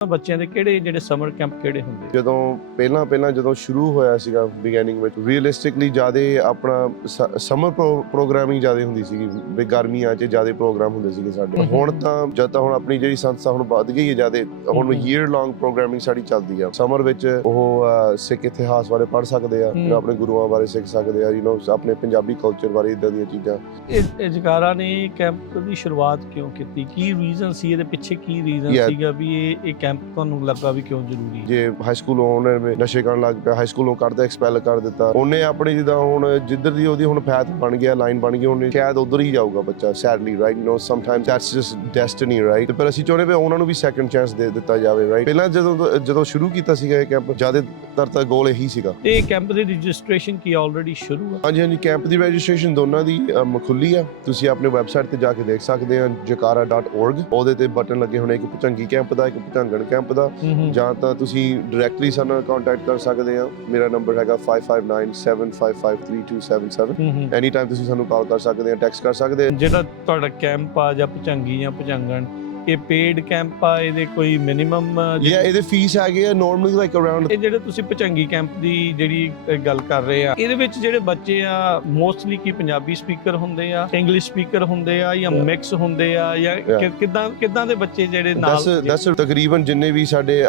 ਬੱਚਿਆਂ ਦੇ ਕਿਹੜੇ ਜਿਹੜੇ ਸਮਰ ਕੈਂਪ ਕਿਹੜੇ ਹੁੰਦੇ? ਜਦੋਂ ਪਹਿਲਾਂ ਜਦੋਂ ਸ਼ੁਰੂ ਹੋਇਆ ਸੀਗਾ ਬਿਗਿਨਿੰਗ ਵਿੱਚ ਰੀਅਲਿਸਟਿਕਲੀ ਜ਼ਿਆਦਾ ਆਪਣਾ ਸਮਰ ਪ੍ਰੋਗਰਾਮਿੰਗ ਜ਼ਿਆਦਾ ਹੁੰਦੀ ਸੀਗੀ ਵੀ ਗਰਮੀਆਂ 'ਚ ਜ਼ਿਆਦਾ ਪ੍ਰੋਗਰਾਮ ਹੁੰਦੇ ਸੀਗੇ ਸਾਡੇ। ਹੁਣ ਤਾਂ ਜਦ ਤਾਂ ਹੁਣ ਆਪਣੀ ਜਿਹੜੀ ਸੰਸਥਾ ਹੁਣ ਵੱਧ ਗਈ ਹੈ ਜ਼ਿਆਦਾ, ਹੁਣ ਈਅਰ ਲੌਂਗ ਪ੍ਰੋਗਰਾਮਿੰਗ ਸਾਡੀ ਚੱਲਦੀ ਆ। ਸਮਰ ਵਿੱਚ ਉਹ ਸਿੱਖ ਇਤਿਹਾਸ ਬਾਰੇ ਪੜ੍ਹ ਸਕਦੇ ਆ, ਆਪਣੇ ਗੁਰੂਆਂ ਬਾਰੇ ਸਿੱਖ ਸਕਦੇ ਆ, ਆਪਣੇ ਪੰਜਾਬੀ ਕਲਚਰ ਬਾਰੇ ਇਦਾਂ ਦੀਆਂ ਚੀਜ਼ਾਂ। ਇਹ ਜਕਾਰਾ ਨੇ ਕੈਂਪ ਦੀ ਸ਼ੁਰੂਆਤ ਕਿਉਂ ਕੀਤੀ? ਕੀ ਰੀਜ਼ਨ ਸੀ ਇਹਦੇ ਪਿੱਛੇ? ਕੀ ਰੀਜ਼ਨ ਸੀਗਾ ਵੀ ਇਹ ਕੈਂਪ ਤੁਹਾਨੂੰ ਲੱਗਾ ਵੀ ਕਿਉਂ ਜ਼ਰੂਰੀ? ਜੇ ਹਾਈ ਸਕੂਲੋਂ ਉਹਨੇ ਨਸ਼ੇ ਕਰਨ ਲੱਗ ਪਿਆ, ਹਾਈ ਸਕੂਲੋਂ ਕੱਢਦਾ ਐਕਸਪੈਲ ਕਰ ਦਿੱਤਾ ਉਹਨੇ ਆਪਣੀ, ਜਿੱਦਾਂ ਹੁਣ ਜਿੱਧਰ ਦੀ ਉਹਦੀ ਹੁਣ ਪੈਥ ਬਣ ਗਿਆ, ਲਾਈਨ ਬਣ ਗਈ, ਉਹਨੇ ਸ਼ਾਇਦ ਉਧਰ ਹੀ ਜਾਊਗਾ ਬੱਚਾ, sadly right. Sometimes that's just destiny right. ਪਰ ਅਸੀਂ ਚਾਹੁੰਦੇ ਵੀ ਉਹਨਾਂ ਨੂੰ ਵੀ ਸੈਕੰਡ ਚਾਂਸ ਦੇ ਦਿੱਤਾ ਜਾਵੇ ਰਾਈਟ। ਪਹਿਲਾਂ ਜਦੋਂ ਸ਼ੁਰੂ ਕੀਤਾ ਸੀਗਾ ਇਹ ਕੈਂਪ, ਜ਼ਿਆਦਾਤਰ ਤਾਂ ਗੋਲ ਇਹੀ ਸੀਗਾ। ਇਹ ਕੈਂਪ ਦੀ ਰਜਿਸਟ੍ਰੇਸ਼ਨ ਕੀ ਆਲਰੇਡੀ ਸ਼ੁਰੂ ਆ? ਹਾਂਜੀ, ਕੈਂਪ ਦੀ ਰਜਿਸਟ੍ਰੇਸ਼ਨ ਦੋਨਾਂ ਦੀ ਖੁੱਲੀ ਆ। ਤੁਸੀਂ ਆਪਣੇ ਵੈਬਸਾਈਟ ਤੇ ਜਾ ਕੇ ਦੇਖ ਸਕਦੇ ਆ, jakara.org। ਉਹਦੇ ਤੇ ਬਟਨ ਲੱਗੇ ਹੋਣੇ, ਇੱਕ ਭੁਚੰਗੀ ਕੈਂਪ ਦਾ, ਇੱਕ ਭੁਚੰਗਣ ਕੈਂਪ ਦਾ। ਜਾਂ ਤਾਂ ਤੁਸੀਂ ਡਾਇਰੈਕਟਲੀ ਸਾਡੇ ਨਾਲ ਕੰਟੈਕਟ ਕਰ ਸਕਦੇ ਆ। ਮੇਰਾ ਨੰਬਰ ਹੈਗਾ 5597553277। ਐਨੀ ਟਾਈਮ ਤੁਸੀਂ ਸਾਨੂੰ ਕਾਲ ਕਰ ਸਕਦੇ ਆ, ਟੈਕਸਟ ਕਰ ਸਕਦੇ ਆ। ਜਿਹੜਾ ਤੁਹਾਡਾ ਕੈਂਪ ਆ ਜਾਂ ਭੁਚੰਗੀ ਜਾਂ ਭੁਚੰਗਣ, ਇਹ ਪੇਡ ਕੈਂਪ ਆ? ਇਹਦੇ ਕੋਈ ਮਿਨੀਮਮ? ਇਹਦੇ ਫੀਸ ਹੈਗੇ ਆ ਨਾਰਮਲੀ ਲਾਈਕ ਅਰਾਊਂਡ। ਇਹ ਜਿਹੜੇ ਤੁਸੀਂ ਭੁਚੰਗੀ ਕੈਂਪ ਦੀ ਜਿਹੜੀ ਗੱਲ ਕਰ ਰਹੇ ਆ, ਇਹਦੇ ਵਿੱਚ ਜਿਹੜੇ ਬੱਚੇ ਆ ਮੋਸਟਲੀ ਕੀ ਪੰਜਾਬੀ ਸਪੀਕਰ ਹੁੰਦੇ ਆ, ਇੰਗਲਿਸ਼ ਸਪੀਕਰ ਹੁੰਦੇ ਆ, ਜਾਂ ਮਿਕਸ ਹੁੰਦੇ ਆ, ਜਾਂ ਕਿੱਦਾਂ ਦੇ ਬੱਚੇ ਜਿਹੜੇ ਨਾਲ? ਦੱਸ ਤਕਰੀਬਨ ਜਿੰਨੇ ਵੀ ਸਾਡੇ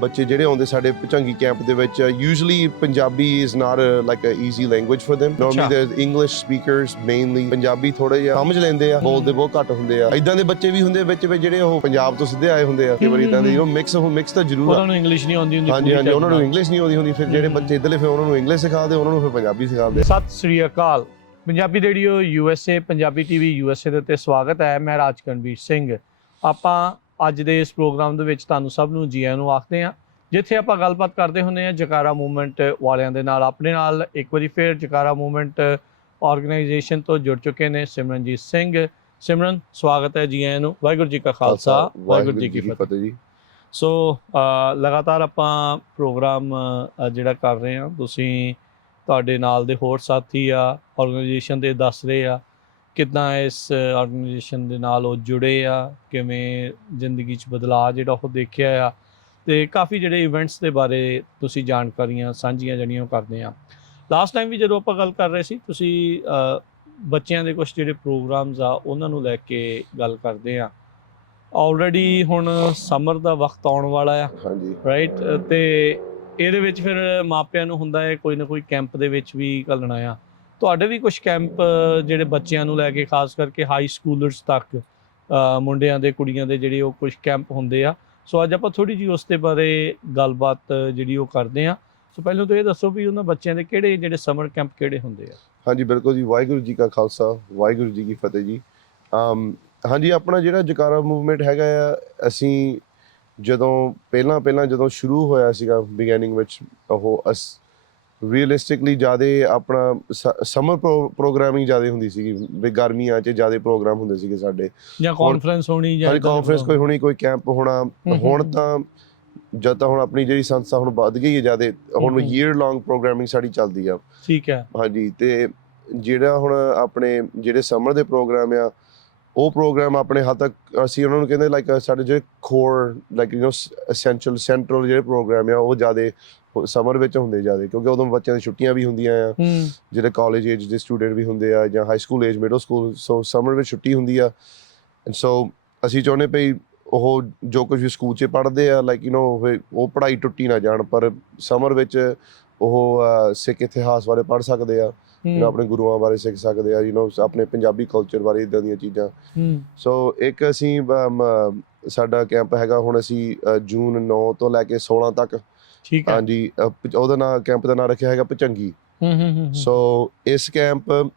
ਬੱਚੇ ਜਿਹੜੇ ਆਉਂਦੇ ਸਾਡੇ ਭੁਚੰਗੀ ਕੈਂਪ ਦੇ ਵਿੱਚ, usually Punjabi is not like a easy language for them। Normally they're English speakers mainly. Punjabi ਥੋੜਾ ਜਿਹਾ ਸਮਝ ਲੈਂਦੇ ਆ, ਬੋਲਦੇ ਬਹੁਤ ਘੱਟ ਹੁੰਦੇ ਆ। ਇਦਾਂ ਦੇ ਬੱਚੇ ਵੀ ਹੁੰਦੇ ਵਿੱਚ ਜਿਹੜੇ ਉਹ ਪੰਜਾਬ ਤੋਂ ਸਿੱਧੇ ਆਏ ਹੁੰਦੇ ਆ। ਕਈ ਵਾਰੀ ਇਦਾਂ ਦੇ ਮਿਕਸ ਤਾਂ ਜ਼ਰੂਰ ਆ। ਉਹਨਾਂ ਨੂੰ ਇੰਗਲਿਸ਼ ਨਹੀਂ ਆਉਂਦੀ ਹੁੰਦੀ। ਹਾਂਜੀ, ਉਹਨਾਂ ਨੂੰ ਇੰਗਲਿਸ਼ ਨਹੀਂ ਆਉਂਦੀ ਹੁੰਦੀ। ਫਿਰ ਜਿਹੜੇ ਬੱਚੇ ਇੱਧਰਲੇ ਫਿਰ ਉਹਨਾਂ ਨੂੰ ਇੰਗਲਿਸ਼ ਸਿਖਾਉਂਦੇ, ਉਹਨਾਂ ਨੂੰ ਫਿਰ ਪੰਜਾਬੀ ਸਿਖਾਉਂਦੇ। Sat Sri Akal. Punjabi radio USA, Punjabi TV USA ਦੇ ਉੱਤੇ ਸਵਾਗਤ ਹੈ। ਮੈਂ ਰਾਜਕਨਵੀਰ ਸਿੰਘ। ਆਪਾਂ ਅੱਜ ਦੇ ਇਸ ਪ੍ਰੋਗਰਾਮ ਦੇ ਵਿੱਚ ਤੁਹਾਨੂੰ ਸਭ ਨੂੰ ਜੀ ਆਇਆਂ ਨੂੰ ਆਖਦੇ ਹਾਂ, ਜਿੱਥੇ ਆਪਾਂ ਗੱਲਬਾਤ ਕਰਦੇ ਹੁੰਦੇ ਹਾਂ ਜਕਾਰਾ ਮੂਵਮੈਂਟ ਵਾਲਿਆਂ ਦੇ ਨਾਲ। ਆਪਣੇ ਨਾਲ ਇੱਕ ਵਾਰੀ ਫਿਰ ਜਕਾਰਾ ਮੂਵਮੈਂਟ ਆਰਗੇਨਾਈਜੇਸ਼ਨ ਤੋਂ ਜੁੜ ਚੁੱਕੇ ਨੇ ਸਿਮਰਨਜੀਤ ਸਿੰਘ। ਸਿਮਰਨ, ਸਵਾਗਤ ਹੈ, ਜੀ ਆਇਆਂ ਨੂੰ। ਵਾਹਿਗੁਰੂ ਜੀ ਕਾ ਖਾਲਸਾ, ਵਾਹਿਗੁਰੂ ਜੀ ਕੀ ਫਤਿਹ ਜੀ। ਸੋ ਲਗਾਤਾਰ ਆਪਾਂ ਪ੍ਰੋਗਰਾਮ ਜਿਹੜਾ ਕਰ ਰਹੇ ਹਾਂ, ਤੁਸੀਂ ਤੁਹਾਡੇ ਨਾਲ ਦੇ ਹੋਰ ਸਾਥੀ ਆ ਆਰਗੇਨਾਈਜੇਸ਼ਨ ਦੇ ਦੱਸ ਰਹੇ ਆ ਕਿੱਦਾਂ ਇਸ ਆਰਗੇਨਾਈਜੇਸ਼ਨ ਦੇ ਨਾਲ ਉਹ ਜੁੜੇ ਆ, ਕਿਵੇਂ ਜ਼ਿੰਦਗੀ 'ਚ ਬਦਲਾਅ ਜਿਹੜਾ ਉਹ ਦੇਖਿਆ ਆ, ਅਤੇ ਕਾਫੀ ਜਿਹੜੇ ਇਵੈਂਟਸ ਦੇ ਬਾਰੇ ਤੁਸੀਂ ਜਾਣਕਾਰੀਆਂ ਸਾਂਝੀਆਂ ਜਿਹੜੀਆਂ ਉਹ ਕਰਦੇ ਆ। ਲਾਸਟ ਟਾਈਮ ਵੀ ਜਦੋਂ ਆਪਾਂ ਗੱਲ ਕਰ ਰਹੇ ਸੀ, ਤੁਸੀਂ ਬੱਚਿਆਂ ਦੇ ਕੁਛ ਜਿਹੜੇ ਪ੍ਰੋਗਰਾਮਸ ਆ ਉਹਨਾਂ ਨੂੰ ਲੈ ਕੇ ਗੱਲ ਕਰਦੇ ਆ। ਆਲਰੇਡੀ ਹੁਣ ਸਮਰ ਦਾ ਵਕਤ ਆਉਣ ਵਾਲਾ ਆ, ਰਾਈਟ, ਅਤੇ ਇਹਦੇ ਵਿੱਚ ਫਿਰ ਮਾਪਿਆਂ ਨੂੰ ਹੁੰਦਾ ਹੈ ਕੋਈ ਨਾ ਕੋਈ ਕੈਂਪ ਦੇ ਵਿੱਚ ਵੀ ਘੱਲਣਾ ਆ। ਤੁਹਾਡੇ ਵੀ ਕੁਛ ਕੈਂਪ ਜਿਹੜੇ ਬੱਚਿਆਂ ਨੂੰ ਲੈ ਕੇ, ਖਾਸ ਕਰਕੇ ਹਾਈ ਸਕੂਲਰਸ ਤੱਕ, ਮੁੰਡਿਆਂ ਦੇ ਕੁੜੀਆਂ ਦੇ ਜਿਹੜੇ ਉਹ ਕੁਛ ਕੈਂਪ ਹੁੰਦੇ ਆ। ਸੋ ਅੱਜ ਆਪਾਂ ਥੋੜ੍ਹੀ ਜਿਹੀ ਉਸ ਦੇ ਬਾਰੇ ਗੱਲਬਾਤ ਜਿਹੜੀ ਉਹ ਕਰਦੇ ਹਾਂ। ਸੋ ਪਹਿਲਾਂ ਤਾਂ ਇਹ ਦੱਸੋ ਵੀ ਉਹਨਾਂ ਬੱਚਿਆਂ ਦੇ ਕਿਹੜੇ ਜਿਹੜੇ ਸਮਰ ਕੈਂਪ ਕਿਹੜੇ ਹੁੰਦੇ ਆ? ਹਾਂਜੀ, ਬਿਲਕੁਲ ਜੀ। ਵਾਹਿਗੁਰੂ ਜੀ ਕਾ ਖਾਲਸਾ, ਵਾਹਿਗੁਰੂ ਜੀ ਕੀ ਫਤਿਹ ਜੀ। ਹਾਂਜੀ, ਆਪਣਾ ਜਿਹੜਾ ਜਕਾਰਾ ਮੂਵਮੈਂਟ ਹੈਗਾ ਆ, ਅਸੀਂ ਜਦੋਂ ਸ਼ੁਰੂ ਹੋਇਆ ਸੀਗਾ ਬਿਗਿਨਿੰਗ ਵਿੱਚ, ਉਹ ਰੀਅਲਿਸਟਿਕਲੀ ਜ਼ਿਆਦਾ ਆਪਣਾ ਸਮਰ ਪ੍ਰੋਗਰਾਮਿੰਗ ਜ਼ਿਆਦਾ ਹੁੰਦੀ ਸੀਗੀ ਵੀ ਗਰਮੀਆਂ 'ਚ ਜ਼ਿਆਦਾ ਪ੍ਰੋਗਰਾਮ ਹੁੰਦੇ ਸੀਗੇ ਸਾਡੇ। ਜਾਂ ਕਾਨਫਰੰਸ ਹੋਣੀ, ਜਾਂ ਕਾਨਫਰੰਸ ਕੋਈ ਹੋਣੀ, ਕੋਈ ਕੈਂਪ ਹੋਣਾ। ਹੁਣ ਤਾਂ ਜਦ ਤਾਂ ਹੁਣ ਆਪਣੀ ਜਿਹੜੀ ਸੰਸਥਾ ਹੁਣ ਵੱਧ ਗਈ ਹੈ ਜ਼ਿਆਦਾ, ਹੁਣ ਈਅਰ ਲੌਂਗ ਪ੍ਰੋਗਰਾਮਿੰਗ ਸਾਡੀ ਚੱਲਦੀ ਆ। ਠੀਕ ਹੈ। ਹਾਂਜੀ, ਅਤੇ ਜਿਹੜਾ ਹੁਣ ਆਪਣੇ ਜਿਹੜੇ ਸਮਰ ਦੇ ਪ੍ਰੋਗਰਾਮ ਆ, ਉਹ ਪ੍ਰੋਗਰਾਮ ਆਪਣੇ ਹੱਦ ਤੱਕ ਅਸੀਂ ਉਹਨਾਂ ਨੂੰ ਕਹਿੰਦੇ ਲਾਈਕ ਸਾਡੇ ਜਿਹੜੇ ਕੋਰ ਲਾਈਕ ਅਸੈਂਸ਼ੀਅਲ ਸੈਂਟਰਲ ਜਿਹੜੇ ਪ੍ਰੋਗਰਾਮ ਆ, ਉਹ ਜ਼ਿਆਦਾ ਸਮਰ ਵਿੱਚ ਹੁੰਦੇ ਜ਼ਿਆਦਾ, ਕਿਉਂਕਿ ਉਦੋਂ ਬੱਚਿਆਂ ਦੀ ਛੁੱਟੀਆਂ ਵੀ ਹੁੰਦੀਆਂ ਆ, ਜਿਹੜੇ ਕਾਲਜ ਏਜ ਦੇ ਸਟੂਡੈਂਟ ਵੀ ਹੁੰਦੇ ਆ, ਜਾਂ high school age, middle school. So summer ਵਿੱਚ ਛੁੱਟੀ ਹੁੰਦੀ ਆ। ਸੋ ਅਸੀਂ ਚਾਹੁੰਦੇ ਪਈ ਉਹ ਜੋ ਕੁਝ ਵੀ ਸਕੂਲ 'ਚ ਪੜ੍ਹਦੇ ਆ, ਲਾਈਕ ਉਹ ਪੜ੍ਹਾਈ ਟੁੱਟੀ ਨਾ ਜਾਣ, ਪਰ ਸਮਰ ਵਿੱਚ ਉਹ ਸਿੱਖ ਇਤਿਹਾਸ ਬਾਰੇ ਪੜ੍ਹ ਸਕਦੇ ਆ, ਆਪਣੇ ਗੁਰੂਆਂ ਬਾਰੇ ਸਿੱਖ ਸਕਦੇ ਆ, ਆਪਣੇ ਪੰਜਾਬੀ ਕਲਚਰ ਬਾਰੇ ਇਦਾਂ ਦੀਆਂ ਚੀਜ਼ਾਂ। ਸੋ ਇੱਕ ਅਸੀਂ ਸਾਡਾ ਕੈਂਪ ਹੈਗਾ ਹੁਣ, ਅਸੀਂ ਜੂਨ 9 ਤੋਂ ਲੈ ਕੇ 16 ਤੱਕ। ਠੀਕ ਹੈ। ਹਾਂਜੀ, ਉਹਦਾ ਨਾਂ, ਕੈਂਪ ਦਾ ਨਾਂ ਰੱਖਿਆ ਹੈਗਾ ਭੁਚੰਗੀ। ਸੋ ਇਸ ਕੈਂਪ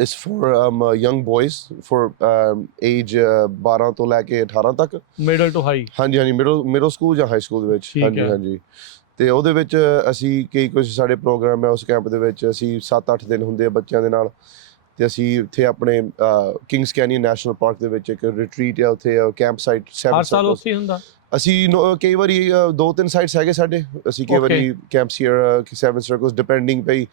ਇਸ ਫॉर ਯੰਗ ਬॉयਜ਼ ਫॉर ਏਜ 12 ਤੋਂ ਲੈ ਕੇ 18 ਤੱਕ, ਮਿਡਲ ਟੂ ਹਾਈ। ਹਾਂਜੀ, ਮਿਡਲ ਸਕੂਲ ਜਾਂ ਹਾਈ ਸਕੂਲ ਦੇ ਵਿੱਚ। ਹਾਂਜੀ। ਅਤੇ ਉਹਦੇ ਵਿੱਚ ਅਸੀਂ ਕੁਝ ਸਾਡੇ ਪ੍ਰੋਗਰਾਮ ਹੈ ਉਸ ਕੈਂਪ ਦੇ ਵਿੱਚ। ਅਸੀਂ 7-8 ਦਿਨ ਹੁੰਦੇ ਆ ਬੱਚਿਆਂ ਦੇ ਨਾਲ, ਅਤੇ ਅਸੀਂ ਉੱਥੇ ਆਪਣੇ ਕਿੰਗਸ ਕੈਨੀਅਨ ਨੈਸ਼ਨਲ ਪਾਰਕ ਦੇ ਵਿੱਚ ਇੱਕ ਰਿਟਰੀਟ ਆ, ਉੱਥੇ ਕੈਂਪ ਸਾਈਟ 7 ਸਾਲ ਉੱਥੇ ਹੁੰਦਾ। ਅਸੀਂ ਕਈ ਵਾਰੀ 2-3 ਸਾਈਟਸ ਹੈਗੇ ਸਾਡੇ। ਅਸੀਂ ਕਈ ਵਾਰੀ ਕੈਂਪਸ 7 ਸਰਕਲਸ ਡਿਪੈਂਡਿੰਗ ਪਈ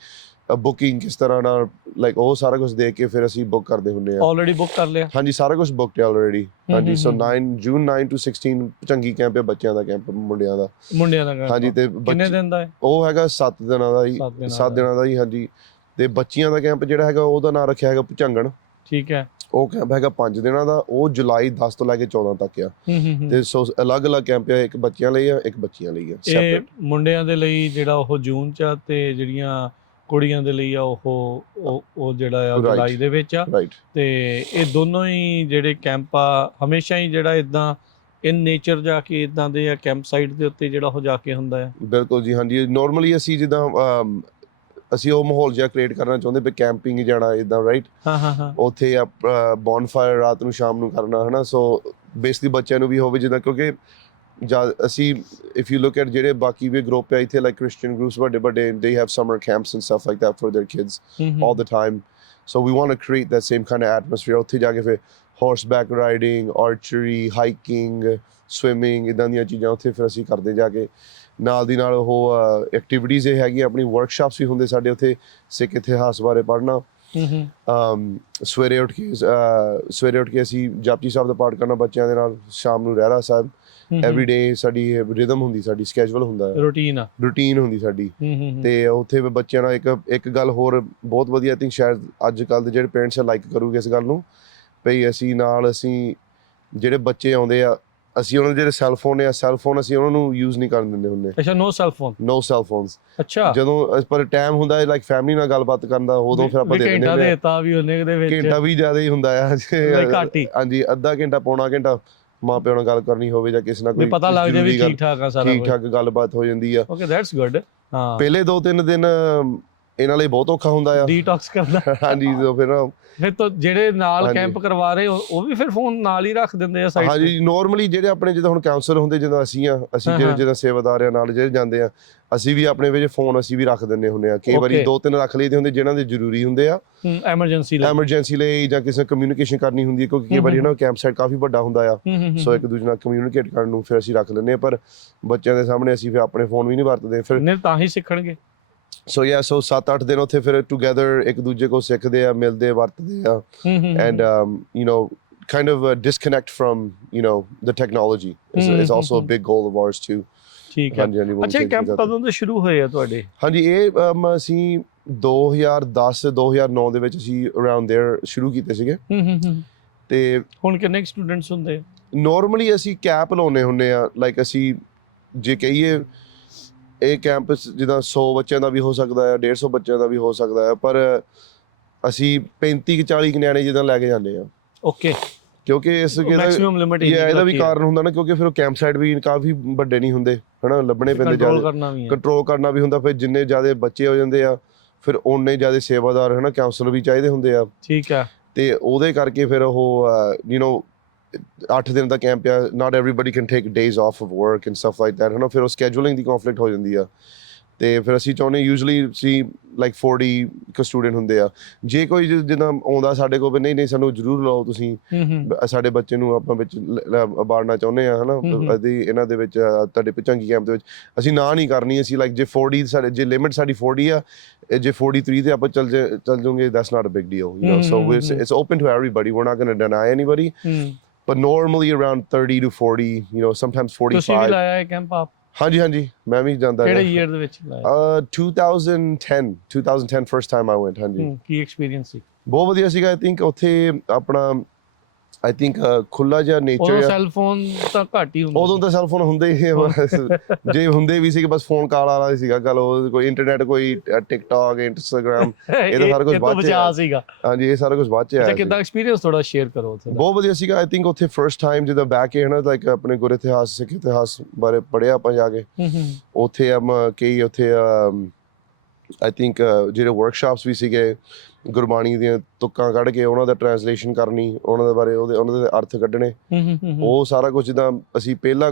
ਬੁਕਿੰਗ ਕਿਸ ਤਰ੍ਹਾਂ ਨਾਲ ਲਾਈਕ ਉਹ ਸਾਰਾ ਕੁਝ ਦੇਖ ਕੇ ਫਿਰ ਅਸੀਂ ਬੁੱਕ ਕਰਦੇ ਹੁੰਦੇ ਆ। ਆਲਰੇਡੀ ਬੁੱਕ ਕਰ ਲਿਆ? ਹਾਂਜੀ ਸਾਰਾ ਕੁਝ ਬੁੱਕਡ ਹੈ ਆਲਰੇਡੀ। ਹਾਂਜੀ ਸੋ ਜੂਨ 9 to 16 ਚੰਗੀ ਕੈਂਪ ਹੈ, ਬੱਚਿਆਂ ਦਾ ਕੈਂਪ, ਮੁੰਡਿਆਂ ਦਾ camp? ਹਾਂਜੀ। ਤੇ ਕਿੰਨੇ ਦਿਨ ਦਾ ਹੈ? ਉਹ ਹੈਗਾ 7 ਦਿਨਾਂ ਦਾ ਹੀ, 7 ਦਿਨਾਂ ਦਾ ਹੀ। ਹਾਂਜੀ ਤੇ ਬੱਚਿਆਂ ਦਾ ਕੈਂਪ ਜਿਹੜਾ ਹੈਗਾ ਉਹਦਾ ਨਾਮ ਰੱਖਿਆ ਹੈਗਾ ਭੁਚੰਗਣ। ਠੀਕ ਹੈ। ਉਹ ਕੈਂਪ ਹੈਗਾ 5 ਦਿਨਾਂ ਦਾ, ਉਹ ਜੁਲਾਈ 10 ਤੋਂ ਲੈ ਕੇ 14 ਤੱਕ ਆ। ਤੇ ਸੋ ਅਲੱਗ-ਅਲੱਗ ਕੈਂਪ ਆ, ਇੱਕ ਬੱਚਿਆਂ ਲਈ ਆ, ਇੱਕ ਬੱਚੀਆਂ ਲਈ ਆ। ਇਹ ਮੁੰਡਿਆਂ ਦੇ ਲਈ ਜਿਹੜਾ ਉਹ ਜੂਨ ਚ ਆ, ਤੇ ਜਿਹੜੀਆਂ ਕੁੜੀਆਂ ਦੇ ਲਈ ਆ ਉਹ ਜਿਹੜਾ ਆ ਜੁਲਾਈ ਦੇ ਵਿੱਚ ਆ। ਤੇ ਇਹ ਦੋਨੋਂ ਹੀ ਜਿਹੜੇ ਕੈਂਪ ਆ ਹਮੇਸ਼ਾ ਹੀ ਜਿਹੜਾ ਇਦਾਂ ਇਨ ਨੇਚਰ ਜਾ ਕੇ ਇਦਾਂ ਦੇ ਆ ਕੈਂਪ ਸਾਈਟ ਦੇ ਉੱਤੇ ਜਿਹੜਾ ਉਹ ਜਾ ਕੇ ਹੁੰਦਾ ਆ? ਬਿਲਕੁਲ ਜੀ, ਹਾਂਜੀ। ਨਾਰਮਲੀ ਅਸੀਂ ਜਿੱਦਾਂ ਅਸੀਂ ਉਹ ਮਾਹੌਲ ਜਿਹਾ ਕ੍ਰੀਏਟ ਕਰਨਾ ਚਾਹੁੰਦੇ ਵੀ ਕੈਂਪਿੰਗ ਜਾਣਾ ਇਦਾਂ, ਰਾਈਟ। ਉੱਥੇ ਬੌਨਫਾਇਰ ਰਾਤ ਨੂੰ ਸ਼ਾਮ ਨੂੰ ਕਰਨਾ, ਹਨਾ। ਸੋ ਬੇਸਿਕਲੀ ਬੱਚਿਆਂ ਨੂੰ ਵੀ ਹੋਵੇ ਜਿੱਦਾਂ, ਕਿਉਂਕਿ ਅਸੀਂ ਇਫ ਯੂ ਲੁੱਕ ਐਟ ਜਿਹੜੇ ਬਾਕੀ ਵੀ ਗਰੁੱਪ ਆ ਇੱਥੇ ਲਾਈਕ ਕ੍ਰਿਸਚੀਅਨ ਗਰੁੱਪਸ ਵੱਡੇ they have summer camps and stuff like that for their kids all the time. So we want to create that same kind of atmosphere. ਉੱਥੇ ਜਾ ਕੇ ਫਿਰ horseback riding, archery, hiking, swimming, ਇੱਦਾਂ ਦੀਆਂ ਚੀਜ਼ਾਂ ਉੱਥੇ ਫਿਰ ਅਸੀਂ ਕਰਦੇ ਜਾ ਕੇ। ਨਾਲ ਦੀ ਨਾਲ ਉਹ ਐਕਟੀਵਿਟੀਜ਼ ਇਹ ਹੈਗੀਆਂ, ਆਪਣੀ ਵਰਕਸ਼ਾਪਸ ਵੀ ਹੁੰਦੇ ਸਾਡੇ ਉੱਥੇ, ਸਿੱਖ ਇਤਿਹਾਸ ਬਾਰੇ ਪੜ੍ਹਨਾ। ਸਵੇਰੇ ਉੱਠ ਕੇ ਅਸੀਂ ਜਪਜੀ ਸਾਹਿਬ ਦਾ ਪਾਠ ਕਰਨਾ ਬੱਚਿਆਂ ਦੇ ਨਾਲ, ਸ਼ਾਮ ਨੂੰ ਰਹਿਰਾਸ ਸਾਹਿਬ। ਐਵਰੀ ਡੇ ਸਾਡੀ ਰਿਦਮ ਹੁੰਦੀ, ਸਾਡੀ ਸਕੈਜੂਅਲ ਹੁੰਦਾ, ਰੂਟੀਨ ਹੁੰਦੀ ਸਾਡੀ। ਤੇ ਉੱਥੇ ਬੱਚਿਆਂ ਨਾਲ ਇੱਕ ਗੱਲ ਹੋਰ ਬਹੁਤ ਵਧੀਆ, ਆਈ ਥਿੰਕ ਸ਼ਾਇਦ ਅੱਜ ਕੱਲ੍ਹ ਦੇ ਜਿਹੜੇ ਪੇਰੈਂਟਸ ਆ ਲਾਈਕ ਕਰੂਗੇ ਇਸ ਗੱਲ ਨੂੰ, ਭਈ ਅਸੀਂ ਜਿਹੜੇ ਬੱਚੇ ਆਉਂਦੇ ਆ, ਅਸੀਂ ਉਹਨਾਂ ਦੇ ਜਿਹੜੇ ਸੈੱਲਫੋਨ ਅਸੀਂ ਉਹਨਾਂ ਨੂੰ ਯੂਜ਼ ਨਹੀਂ ਕਰਨ ਦਿੰਦੇ ਹੁੰਦੇ। ਅੱਛਾ, ਨੋ ਸੈੱਲ ਫੋਨਸ। ਅੱਛਾ, ਜਦੋਂ ਪਰ ਟਾਈਮ ਹੁੰਦਾ ਹੈ ਲਾਈਕ ਫੈਮਿਲੀ ਨਾਲ ਗੱਲਬਾਤ ਕਰਨ ਦਾ, ਉਦੋਂ ਫਿਰ ਆਪਾਂ ਦੇ ਦਿੰਦੇ ਹਾਂ। ਘੰਟਾ ਵੀ ਉਹਨੇ ਦੇ ਵਿੱਚ, ਘੰਟਾ ਵੀ ਜ਼ਿਆਦਾ ਹੀ ਹੁੰਦਾ ਆ। ਹਾਂਜੀ, ਅੱਧਾ ਘੰਟਾ, ਪੌਣਾ ਘੰਟਾ ਮਾਂ ਪਿਓ ਨਾਲ ਗੱਲ ਕਰਨੀ ਹੋਵੇ ਜਾਂ ਕਿਸੇ ਨਾਲ ਕੋਈ ਪਤਾ ਲੱਗ ਜਾਵੇ ਠੀਕ ਠਾਕ ਗੱਲਬਾਤ ਹੋ ਜਾਂਦੀ ਆ। Okay, that's good. ਹਾਂ, ਪਹਿਲੇ 2-3 ਦਿਨ ਇਹਨਾਂ ਲਈ ਬਹੁਤ ਔਖਾ ਹੁੰਦਾ ਆ ਡੀਟੌਕਸ ਕਰਨਾ। ਹਾਂਜੀ, ਫਿਰ ਤਾਂ ਜਿਹੜੇ ਨਾਲ ਕੈਂਪ ਕਰਵਾ ਰਹੇ ਉਹ ਵੀ ਫਿਰ ਫੋਨ ਨਾਲ ਹੀ ਰੱਖ ਦਿੰਦੇ ਆ ਸਾਈਡ ਤੇ? ਹਾਂਜੀ, ਨਾਰਮਲੀ ਜਿਹੜੇ ਆਪਣੇ ਜਿੱਦਾਂ ਹੁਣ ਕਾਉਂਸਲਰ ਹੁੰਦੇ, ਜਿੱਦਾਂ ਅਸੀਂ ਜਿਹੜੇ ਜਿੱਦਾਂ ਸੇਵਾਦਾਰ ਆ ਨਾਲ ਜਿਹੜੇ ਜਾਂਦੇ ਆ, ਅਸੀਂ ਵੀ ਆਪਣੇ ਵਿੱਚ ਫੋਨ ਅਸੀਂ ਵੀ ਰੱਖ ਦਿੰਦੇ ਹੁੰਦੇ ਆ। ਕਈ ਵਾਰੀ 2-3 ਰੱਖ ਲਈਦੇ ਹੁੰਦੇ ਜਿਹਨਾਂ ਦੇ ਜ਼ਰੂਰੀ ਹੁੰਦੇ ਆ, ਐਮਰਜੈਂਸੀ ਲਈ, ਜਾਂ ਕਿਸੇ ਨਾਲ ਕਮਿਊਨੀਕੇਸ਼ਨ ਕਰਨੀ ਹੁੰਦੀ ਹੈ, ਕਿਉਂਕਿ ਕਈ ਵਾਰੀ ਨਾ ਕੈਂਪ ਸਾਈਟ ਕਾਫੀ ਵੱਡਾ ਹੁੰਦਾ ਆ। ਸੋ ਇੱਕ ਦੂਜੇ ਨਾਲ ਕਮਿਊਨੀਕੇਟ ਕਰਨ ਨੂੰ ਫਿਰ ਅਸੀਂ ਰੱਖ ਲੈਂਦੇ ਹਾਂ, ਪਰ ਬੱਚਿਆਂ ਦੇ ਸਾਹਮਣੇ ਅਸੀਂ ਫਿਰ ਆਪਣੇ ਫੋਨ ਵੀ ਨਹੀਂ ਵਰਤਦੇ ਫਿਰ, ਤਾਂ ਹੀ ਸਿੱਖਣਗੇ। ਸੋ 7-8 ਦਿਨ ਉੱਥੇ ਫਿਰ ਟੂਗੇਦਰ ਇੱਕ ਦੂਜੇ ਕੋਲ ਸਿੱਖਦੇ ਆ, ਮਿਲਦੇ, ਵਰਤਦੇ ਆ, and kind of disconnect from the technology is also a big goal of ours too. ਠੀਕ ਹੈ। ਅੱਛਾ, ਕੈਂਪ ਕਦੋਂ ਤੋਂ ਸ਼ੁਰੂ ਹੋਏ ਆ ਤੁਹਾਡੇ? ਹਾਂਜੀ, ਇਹ ਅਸੀਂ 2010-2009 ਦੇ ਵਿੱਚ ਅਸੀਂ ਅਰਾਊਂਡ देयर ਸ਼ੁਰੂ ਕੀਤੇ ਸੀਗੇ। ਤੇ ਹੁਣ ਕਿੰਨੇ ਸਟੂਡੈਂਟਸ ਹੁੰਦੇ? ਨਾਰਮਲੀ ਅਸੀਂ ਕੈਪ ਲਾਉਨੇ ਹੁੰਨੇ ਆ, ਲਾਈਕ ਅਸੀਂ ਜੇ ਕਹੀਏ ਇਹ ਕੈਂਪ ਜਿੱਦਾਂ 100 ਬੱਚਿਆਂ ਦਾ ਵੀ ਹੋ ਸਕਦਾ ਹੈ, 150 ਬੱਚਿਆਂ ਦਾ ਵੀ ਹੋ ਸਕਦਾ ਹੈ, ਪਰ ਅਸੀਂ 35-40 ਨਿਆਣੇ ਜਿੱਦਾਂ ਲੈ ਕੇ ਜਾਂਦੇ ਆ। ਓਕੇ, ਕਿਉਂਕਿ ਇਹਦਾ ਵੀ ਕਾਰਨ ਹੁੰਦਾ ਨਾ, ਕਿਉਂਕਿ ਫਿਰ ਉਹ ਕੈਂਪ ਸਾਈਟ ਵੀ ਕਾਫੀ ਵੱਡੇ ਨਹੀਂ ਹੁੰਦੇ, ਹਨਾ, ਲੱਭਣੇ ਪੈਂਦੇ, ਕੰਟਰੋਲ ਕਰਨਾ ਵੀ ਹੁੰਦਾ। ਫਿਰ ਜਿੰਨੇ ਜ਼ਿਆਦਾ ਬੱਚੇ ਹੋ ਜਾਂਦੇ ਆ, ਫਿਰ ਓਨੇ ਜ਼ਿਆਦਾ ਸੇਵਾਦਾਰ, ਹਨਾ, ਕਾਉਂਸਲਰ ਵੀ ਚਾਹੀਦੇ ਹੁੰਦੇ ਆ। ਠੀਕ ਆ। ਤੇ ਉਹਦੇ ਕਰਕੇ ਫਿਰ ਉਹ 8 ਦਿਨ ਦਾ ਕੈਂਪ ਆ, not everybody can take days off off work and stuff like that, ਹਨਾ। ਫਿਰ ਉਹ ਸਕੈਜੂਲਿੰਗ ਦੀ ਕਨਫਲਿਕਟ ਹੋ ਜਾਂਦੀ ਆ। ਤੇ ਫਿਰ ਅਸੀਂ ਚਾਹੁੰਦੇ ਯੂਜਲੀ ਸੀ ਲਾਈਕ 40 ਸਟੂਡੈਂਟ ਹੁੰਦੇ ਆ। ਜੇ ਕੋਈ ਜਿੱਦਾਂ ਆਉਂਦਾ ਸਾਡੇ ਕੋਲ, ਨਹੀਂ ਸਾਨੂੰ ਜ਼ਰੂਰ ਲਾਓ ਤੁਸੀਂ, ਸਾਡੇ ਬੱਚੇ ਨੂੰ ਆਪਾਂ ਵਿੱਚ ਬਾੜਨਾ ਚਾਹੁੰਦੇ ਆ, ਹਨਾ, ਇਹਨਾਂ ਦੇ ਵਿੱਚ ਤੁਹਾਡੇ ਭੁਚੰਗੀ ਕੈਂਪ ਦੇ ਵਿੱਚ, ਅਸੀਂ ਨਾ ਨਹੀਂ ਕਰਨੀ। ਅਸੀਂ ਲਾਈਕ ਜੇ 40 ਜੇ ਲਿਮਿਟ ਸਾਡੀ 40 ਆ, ਜੇ 43 ਤੇ ਆਪਾਂ ਚੱਲ ਜਾਵਾਂਗੇ, that's not a big deal, so it's open to everybody, we're not going to deny anybody, but normally around 30 to 40, sometimes 45. ਤੁਸੀਂ ਵੀ ਲਾਇਆ ਹੈ ਕੈਂਪ ਆਪ? ਹਾਂਜੀ, ਮੈਂ ਵੀ ਜਾਂਦਾ। ਕਿਹੜੇ ਈਅਰ ਦੇ ਵਿੱਚ ਲਾਇਆ? 2010 ਫਰਸਟ ਟਾਈਮ ਆਈ ਵੈਂਟ। ਹਾਂਜੀ, ਕੀ ਐਕਸਪੀਰੀਅੰਸ ਸੀ? ਬਹੁਤ ਵਧੀਆ ਸੀਗਾ। ਆਈ ਥਿੰਕ ਉੱਥੇ ਆਪਣਾ ਖੁੱਲਾ ਜਿਹਾ ਨੇਚਰ ਆ। ਸੈੱਲ ਫੋਨ ਤਾਂ ਘੱਟ ਹੀ ਹੁੰਦੇ, ਉਦੋਂ ਤਾਂ ਸੈੱਲ ਫੋਨ ਹੁੰਦੇ ਹੀ, ਜੇ ਹੁੰਦੇ ਵੀ ਸੀਗੇ ਬਸ ਫੋਨ ਕਾਲ ਵਾਲਾ ਸੀਗਾ ਗੱਲ, ਉਹ ਕੋਈ ਇੰਟਰਨੈਟ, ਕੋਈ ਟਿਕਟੌਕ, ਇੰਸਟਾਗ੍ਰਾਮ, ਇਹ ਤਾਂ ਸਾਰਾ ਕੁਝ ਬਾਅਦ ਚ ਸੀਗਾ। ਹਾਂਜੀ, ਇਹ ਸਾਰਾ ਕੁਝ ਬਾਅਦ ਚ ਆਇਆ। ਕਿੱਦਾਂ ਐਕਸਪੀਰੀਅੰਸ ਥੋੜਾ ਸ਼ੇਅਰ ਕਰੋ। ਬਹੁਤ ਵਧੀਆ ਸੀਗਾ। ਆਈ ਥਿੰਕ ਉੱਥੇ ਫਰਸਟ ਟਾਈਮ ਜਿੱਦਾਂ ਬਹਿ ਕੇ, ਹਨਾ, ਲਾਈਕ ਆਪਣੇ ਗੁਰ ਇਤਿਹਾਸ, ਸਿੱਖ ਇਤਿਹਾਸ ਬਾਰੇ ਪੜ੍ਹਿਆ ਆਪਾਂ ਜਾ ਕੇ। ਉੱਥੇ ਕਈ ਉੱਥੇ ਆਈ ਥਿੰਕ ਜਿਹੜੇ ਵਰਕਸ਼ਾਪਸ ਵੀ ਸੀਗੇ, ਗੁਰਬਾਣੀ ਦੀਆਂ ਤੁੱਕਾਂ ਕੱਢ ਕੇ ਉਹਨਾਂ ਦਾ ਟ੍ਰਾਂਸਲੇਸ਼ਨ ਕਰਨੀ, ਉਹਨਾਂ ਦੇ ਬਾਰੇ ਉਹਨਾਂ ਦੇ ਅਰਥ ਕੱਢਣੇ, ਉਹ ਸਾਰਾ ਕੁਝ ਜਿੱਦਾਂ ਅਸੀਂ ਪਹਿਲਾਂ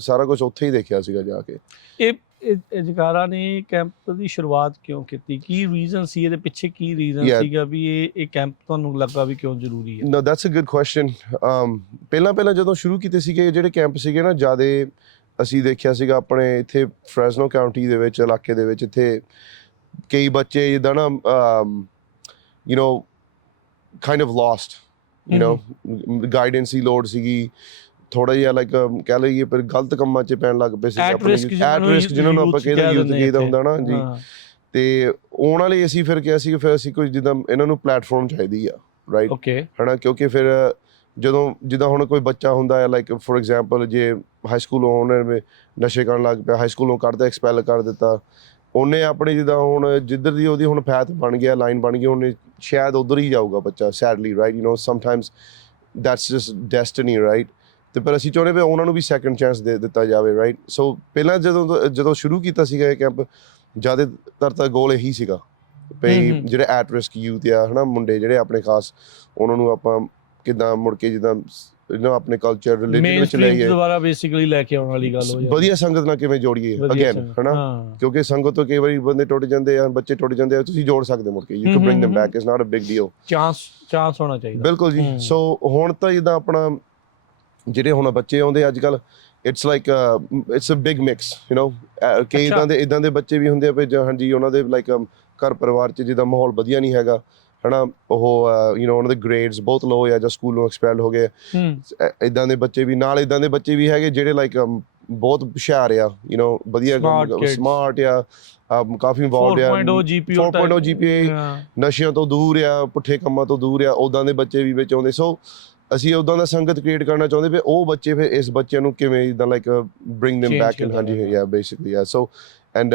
ਸਾਰਾ ਕੁਝ ਉੱਥੇ ਹੀ ਦੇਖਿਆ ਸੀਗਾ ਜਾ ਕੇ। ਇਹ ਜਗਾਰਾ ਨੇ ਕੈਂਪ ਦੀ ਸ਼ੁਰੂਆਤ ਕਿਉਂ ਕੀਤੀ? ਕੀ ਰੀਜ਼ਨ ਸੀ ਇਹਦੇ ਪਿੱਛੇ? ਕੀ ਰੀਜ਼ਨ ਸੀਗਾ ਵੀ ਇਹ ਕੈਂਪ ਤੁਹਾਨੂੰ ਲੱਗਾ ਵੀ ਕਿਉਂ ਜ਼ਰੂਰੀ ਹੈ? No, that's a good question. ਪਹਿਲਾਂ ਜਦੋਂ ਸ਼ੁਰੂ ਕੀਤੇ ਸੀਗੇ ਜਿਹੜੇ ਕੈਂਪ ਸੀਗੇ ਨਾ, ਜ਼ਿਆਦਾ ਅਸੀਂ ਦੇਖਿਆ ਸੀਗਾ ਆਪਣੇ ਇੱਥੇ ਫ੍ਰੈਜ਼ਨੋ ਕਾਉਂਟੀ ਦੇ ਵਿੱਚ, ਇਲਾਕੇ ਦੇ ਵਿੱਚ, ਇੱਥੇ ਕਈ ਬੱਚੇ ਜਿੱਦਾਂ ਨਾ you know kind of lost you know guidance ਦੀ ਲੋੜ ਸੀਗੀ ਥੋੜਾ ਜਿਹਾ ਲਾਈਕ ਕਹਿ ਲਈਏ ਪਰ ਗਲਤ ਕੰਮਾਂ 'ਚ ਪੈਣ ਲੱਗ ਪਏ ਸੀ ਐਟ ਰਿਸਕ ਜਿਹਨਾਂ ਨੂੰ ਆਪਾਂ ਕਹਿੰਦੇ ਯੂਥ ਕਹੀਦਾ ਹੁੰਦਾ ਨਾ ਜੀ ਤੇ ਉਹਨਾਂ ਲਈ ਅਸੀਂ ਫਿਰ ਕਿਹਾ ਸੀ ਕਿ ਫਿਰ ਅਸੀਂ ਕੋਈ ਜਿੱਦਾਂ ਇਹਨਾਂ ਨੂੰ ਪਲੇਟਫਾਰਮ ਚਾਹੀਦੀ ਆ ਰਾਈਟ ਓਕੇ ਹਨਾ ਕਿਉਂਕਿ ਫਿਰ ਜਦੋਂ ਜਿੱਦਾਂ ਹੁਣ ਕੋਈ ਬੱਚਾ ਹੁੰਦਾ ਹੈ ਲਾਈਕ ਫੋਰ ਐਗਜ਼ਾਮਪਲ ਜੇ ਹਾਈ ਸਕੂਲੋਂ ਉਹਨੇ ਨਸ਼ੇ ਕਰਨ ਲੱਗ ਪਿਆ ਹਾਈ ਸਕੂਲੋਂ ਕੱਢਦਾ ਐਕਸਪੈਲ ਕਰ ਦਿੱਤਾ ਉਹਨੇ ਆਪਣੀ ਜਿੱਦਾਂ ਹੁਣ ਜਿੱਧਰ ਦੀ ਉਹਦੀ ਹੁਣ ਪੈਥ ਬਣ ਗਿਆ ਲਾਈਨ ਬਣ ਗਈ ਉਹਨੇ ਸ਼ਾਇਦ ਉੱਧਰ ਹੀ ਜਾਊਗਾ ਬੱਚਾ sadly right you know sometimes that's just destiny right ਤੇ ਪਰ ਅਸੀਂ ਚਾਹੁੰਦੇ ਵੀ ਉਹਨਾਂ ਨੂੰ ਵੀ ਸੈਕੰਡ ਚਾਂਸ ਦੇ ਦਿੱਤਾ ਜਾਵੇ ਰਾਈਟ ਸੋ ਪਹਿਲਾਂ ਜਦੋਂ ਸ਼ੁਰੂ ਕੀਤਾ ਸੀਗਾ ਇਹ ਕੈਂਪ ਜ਼ਿਆਦਾਤਰ ਤਾਂ ਗੋਲ ਇਹੀ ਸੀਗਾ ਵੀ ਜਿਹੜੇ ਐਟ ਰਿਸਕ ਯੂਥ ਆ ਹਨਾ ਮੁੰਡੇ ਜਿਹੜੇ ਆਪਣੇ ਖਾਸ ਉਹਨਾਂ ਨੂੰ ਆਪਾਂ ਕਿੱਦਾਂ ਮੁੜ ਕੇ ਜਿੱਦਾਂ ਆਪਣੇ ਕਲਚਰ ਰਿਲੀਜਨ ਵਿੱਚ ਲਈਏ ਦੁਬਾਰਾ ਬੇਸਿਕਲੀ ਲੈ ਕੇ ਆਉਣ ਵਾਲੀ ਗੱਲ ਹੋ ਜਾਂਦੀ ਵਧੀਆ ਸੰਗਤ ਨਾਲ ਕਿਵੇਂ ਜੋੜੀਏ ਅਗੇਨ ਹਨਾ ਕਿਉਂਕਿ ਸੰਗਤ ਤੋਂ ਕਈ ਵਾਰੀ ਬੰਦੇ ਟੁੱਟ ਜਾਂਦੇ ਆ ਬੱਚੇ ਟੁੱਟ ਜਾਂਦੇ ਆ ਤੁਸੀਂ ਜੋੜ ਸਕਦੇ ਮੁੜ ਕੇ you can bring them back it's not a big deal chance ਹੋਣਾ ਚਾਹੀਦਾ ਬਿਲਕੁਲ ਜੀ ਸੋ ਹੁਣ ਤਾਂ ਜਿੱਦਾਂ ਆਪਣਾ ਜਿਹੜੇ ਹੁਣ ਬੱਚੇ ਆਉਂਦੇ ਅੱਜ ਕੱਲ it's like it's a big mix you know ਕਈ ਇਦਾਂ ਦੇ ਬੱਚੇ ਵੀ ਹੁੰਦੇ ਆ ਵੀ ਹਾਂਜੀ ਉਹਨਾਂ ਦੇ ਲਾਈਕ ਘਰ ਪਰਿਵਾਰ 'ਚ ਜਿੱਦਾਂ ਮਾਹੌਲ ਵਧੀਆ ਨਹੀਂ ਹੈਗਾ ਹਨਾ ਉਹ ਯੂ نو ਉਹਨਾਂ ਦੇ ਗ੍ਰੇਡਸ ਬਹੁਤ ਲੋ ਆ ਜਾਂ ਸਕੂਲੋਂ ਐਕਸਪੈਲ ਹੋ ਗਏ ਇਦਾਂ ਦੇ ਬੱਚੇ ਵੀ ਨਾਲ ਇਦਾਂ ਦੇ ਬੱਚੇ ਵੀ ਹੈਗੇ ਜਿਹੜੇ ਲਾਈਕ ਬਹੁਤ ਹੁਸ਼ਿਆਰ ਆ ਯੂ نو ਵਧੀਆ ਸਮਾਰਟ ਆ ਕਾਫੀ ਇਨਵੋਲਵਡ ਆ 4.0 GPA ਨਸ਼ਿਆਂ ਤੋਂ ਦੂਰ ਆ ਪੁੱਠੇ ਕੰਮਾਂ ਤੋਂ ਦੂਰ ਆ ਉਦਾਂ ਦੇ ਬੱਚੇ ਵੀ ਵਿੱਚ ਆਉਂਦੇ ਸੋ ਅਸੀਂ ਉਦਾਂ ਦਾ ਸੰਗਤ ਕ੍ਰੀਏਟ ਕਰਨਾ ਚਾਹੁੰਦੇ ਵੀ ਉਹ ਬੱਚੇ ਫਿਰ ਇਸ ਬੱਚਿਆਂ ਨੂੰ ਕਿਵੇਂ ਜਿੱਦਾਂ like bring them back in ਹਾਂਜੀ ਯਾ ਬੇਸਿਕਲੀ ਯਾ ਸੋ ਐਂਡ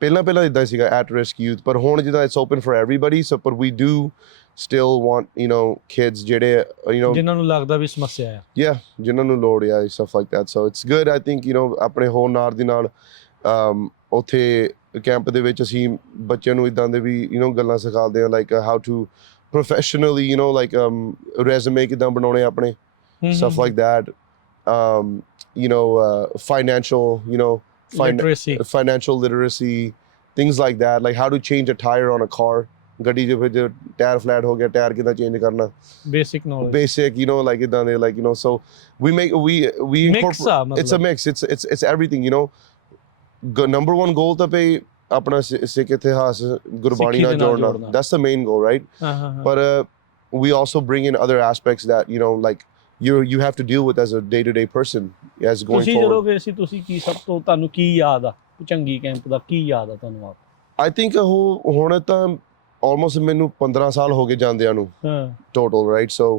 ਪਹਿਲਾਂ ਇਦਾਂ ਸੀਗਾ ਐਟ ਰਿਸਕ ਯੂਥ ਪਰ ਹੁਣ ਜਿੱਦਾਂ it's open for everybody so ਪਰ we do still want you know kids ਜਿਹੜੇ you know ਜਿਨ੍ਹਾਂ ਨੂੰ ਲੱਗਦਾ ਵੀ ਸਮੱਸਿਆ ਆ ਜਿਨ੍ਹਾਂ ਨੂੰ ਲੋੜ ਆ stuff like that so it's good I think you know ਆਪਣੇ ਹੋਰ ਨਾਲ ਦੀ ਨਾਲ ਉੱਥੇ ਕੈਂਪ ਦੇ ਵਿੱਚ ਅਸੀਂ ਬੱਚਿਆਂ ਨੂੰ ਇਦਾਂ ਦੇ ਵੀ you know ਗੱਲਾਂ ਸਿਖਾਉਂਦੇ ਆ like how to professionally you know like resume ਕਿੱਦਾਂ ਬਣਾਉਣੇ ਆਪਣੇ stuff like that you know financial you know financial literacy things like that like how to change a tire on a car ਗੱਡੀ ਦੇ ਵਿੱਚ tyre flat ਹੋ ਗਿਆ tyre ਕਿੱਦਾਂ change ਕਰਨਾ basic knowledge basic you know like ਇਦਾਂ ਦੇ like you know so we incorporate it's a mix it's everything you know number one goal ਤਾਂ ਪਈ ਆਪਣਾ ਸਿੱਖ ਇਤਿਹਾਸ ਗੁਰਬਾਣੀ ਨਾਲ ਜੋੜਨਾ that's the main goal right but we also bring in other aspects that you know like you have to deal with as a day-to-day person as going ਤੁਸੀਂ forward ਜਦੋਂ ਗਏ ਸੀ ਤੁਸੀਂ ਕੀ ਸਭ ਤੋਂ ਤੁਹਾਨੂੰ ਕੀ ਯਾਦ ਆ ਚੰਗੀ ਕੈਂਪ ਦਾ ਕੀ ਯਾਦ ਆ ਤੁਹਾਨੂੰ I think ਹੁਣ ਤਾਂ almost ਮੈਨੂੰ 15 ਸਾਲ ਹੋ ਗਏ ਜਾਂਦਿਆਂ ਨੂੰ total right so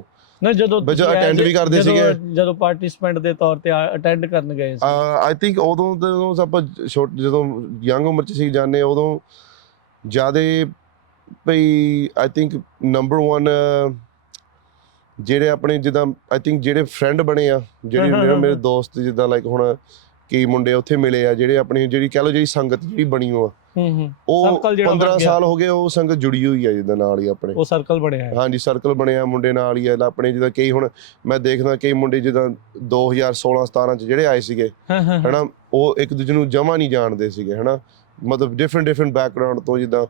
ਨਾ ਜਦੋਂ ਅਟੈਂਡ ਵੀ ਕਰਦੇ ਸੀਗੇ ਜਦੋਂ ਪਾਰਟਿਸਿਪੈਂਟ ਦੇ ਤੌਰ ਤੇ ਅਟੈਂਡ ਕਰਨ ਗਏ ਸੀ I think ਉਦੋਂ ਆਪਾਂ ਜਦੋਂ ਯੰਗ ਉਮਰ 'ਚ ਸੀ ਜਾਂਦੇ ਉਦੋਂ ਜ਼ਿਆਦਾ ਭਈ I think number one ਜਿਹੜੇ ਆਪਣੇ ਜਿੱਦਾਂ I think ਜਿਹੜੇ ਫਰੈਂਡ ਬਣੇ ਆ ਜਿਹੜੇ ਮੇਰੇ ਦੋਸਤ ਜਿੱਦਾਂ ਲਾਈਕ ਹੁਣ ਕਈ ਮੁੰਡੇ ਉੱਥੇ ਮਿਲੇ ਆ ਜਿਹੜੇ ਆਪਣੀ ਜਿਹੜੀ ਕਹਿ ਲਓ ਜਿਹੜੀ ਸੰਗਤ ਜਿਹੜੀ ਬਣੀ ਉਹ ਉਹ 15 ਸਾਲ ਹੋ ਗਏ ਉਹ ਸੰਗਤ ਜੁੜੀ ਹੋਈ ਆ ਜਿੱਦਾਂ ਨਾਲ ਹੀ ਆਪਣੇ ਉਹ ਸਰਕਲ ਬਣਿਆ ਹਾਂਜੀ ਸਰਕਲ ਬਣਿਆ ਮੁੰਡੇ ਨਾਲ ਹੀ ਆ ਆਪਣੇ ਜਿੱਦਾਂ ਕਈ ਹੁਣ ਮੈਂ ਦੇਖਦਾ ਕਈ ਮੁੰਡੇ ਜਿੱਦਾਂ 2016-17 ਚ ਜਿਹੜੇ ਆਏ ਸੀਗੇ ਹਨਾ ਉਹ ਇੱਕ ਦੂਜੇ ਨੂੰ ਜਮਾ ਨਹੀਂ ਜਾਣਦੇ ਸੀਗੇ ਹਨਾ ਮਤਲਬ ਡਿਫਰੈਂਟ ਬੈਕਗ੍ਰਾਉਂਡ ਤੋਂ ਜਿੱਦਾਂ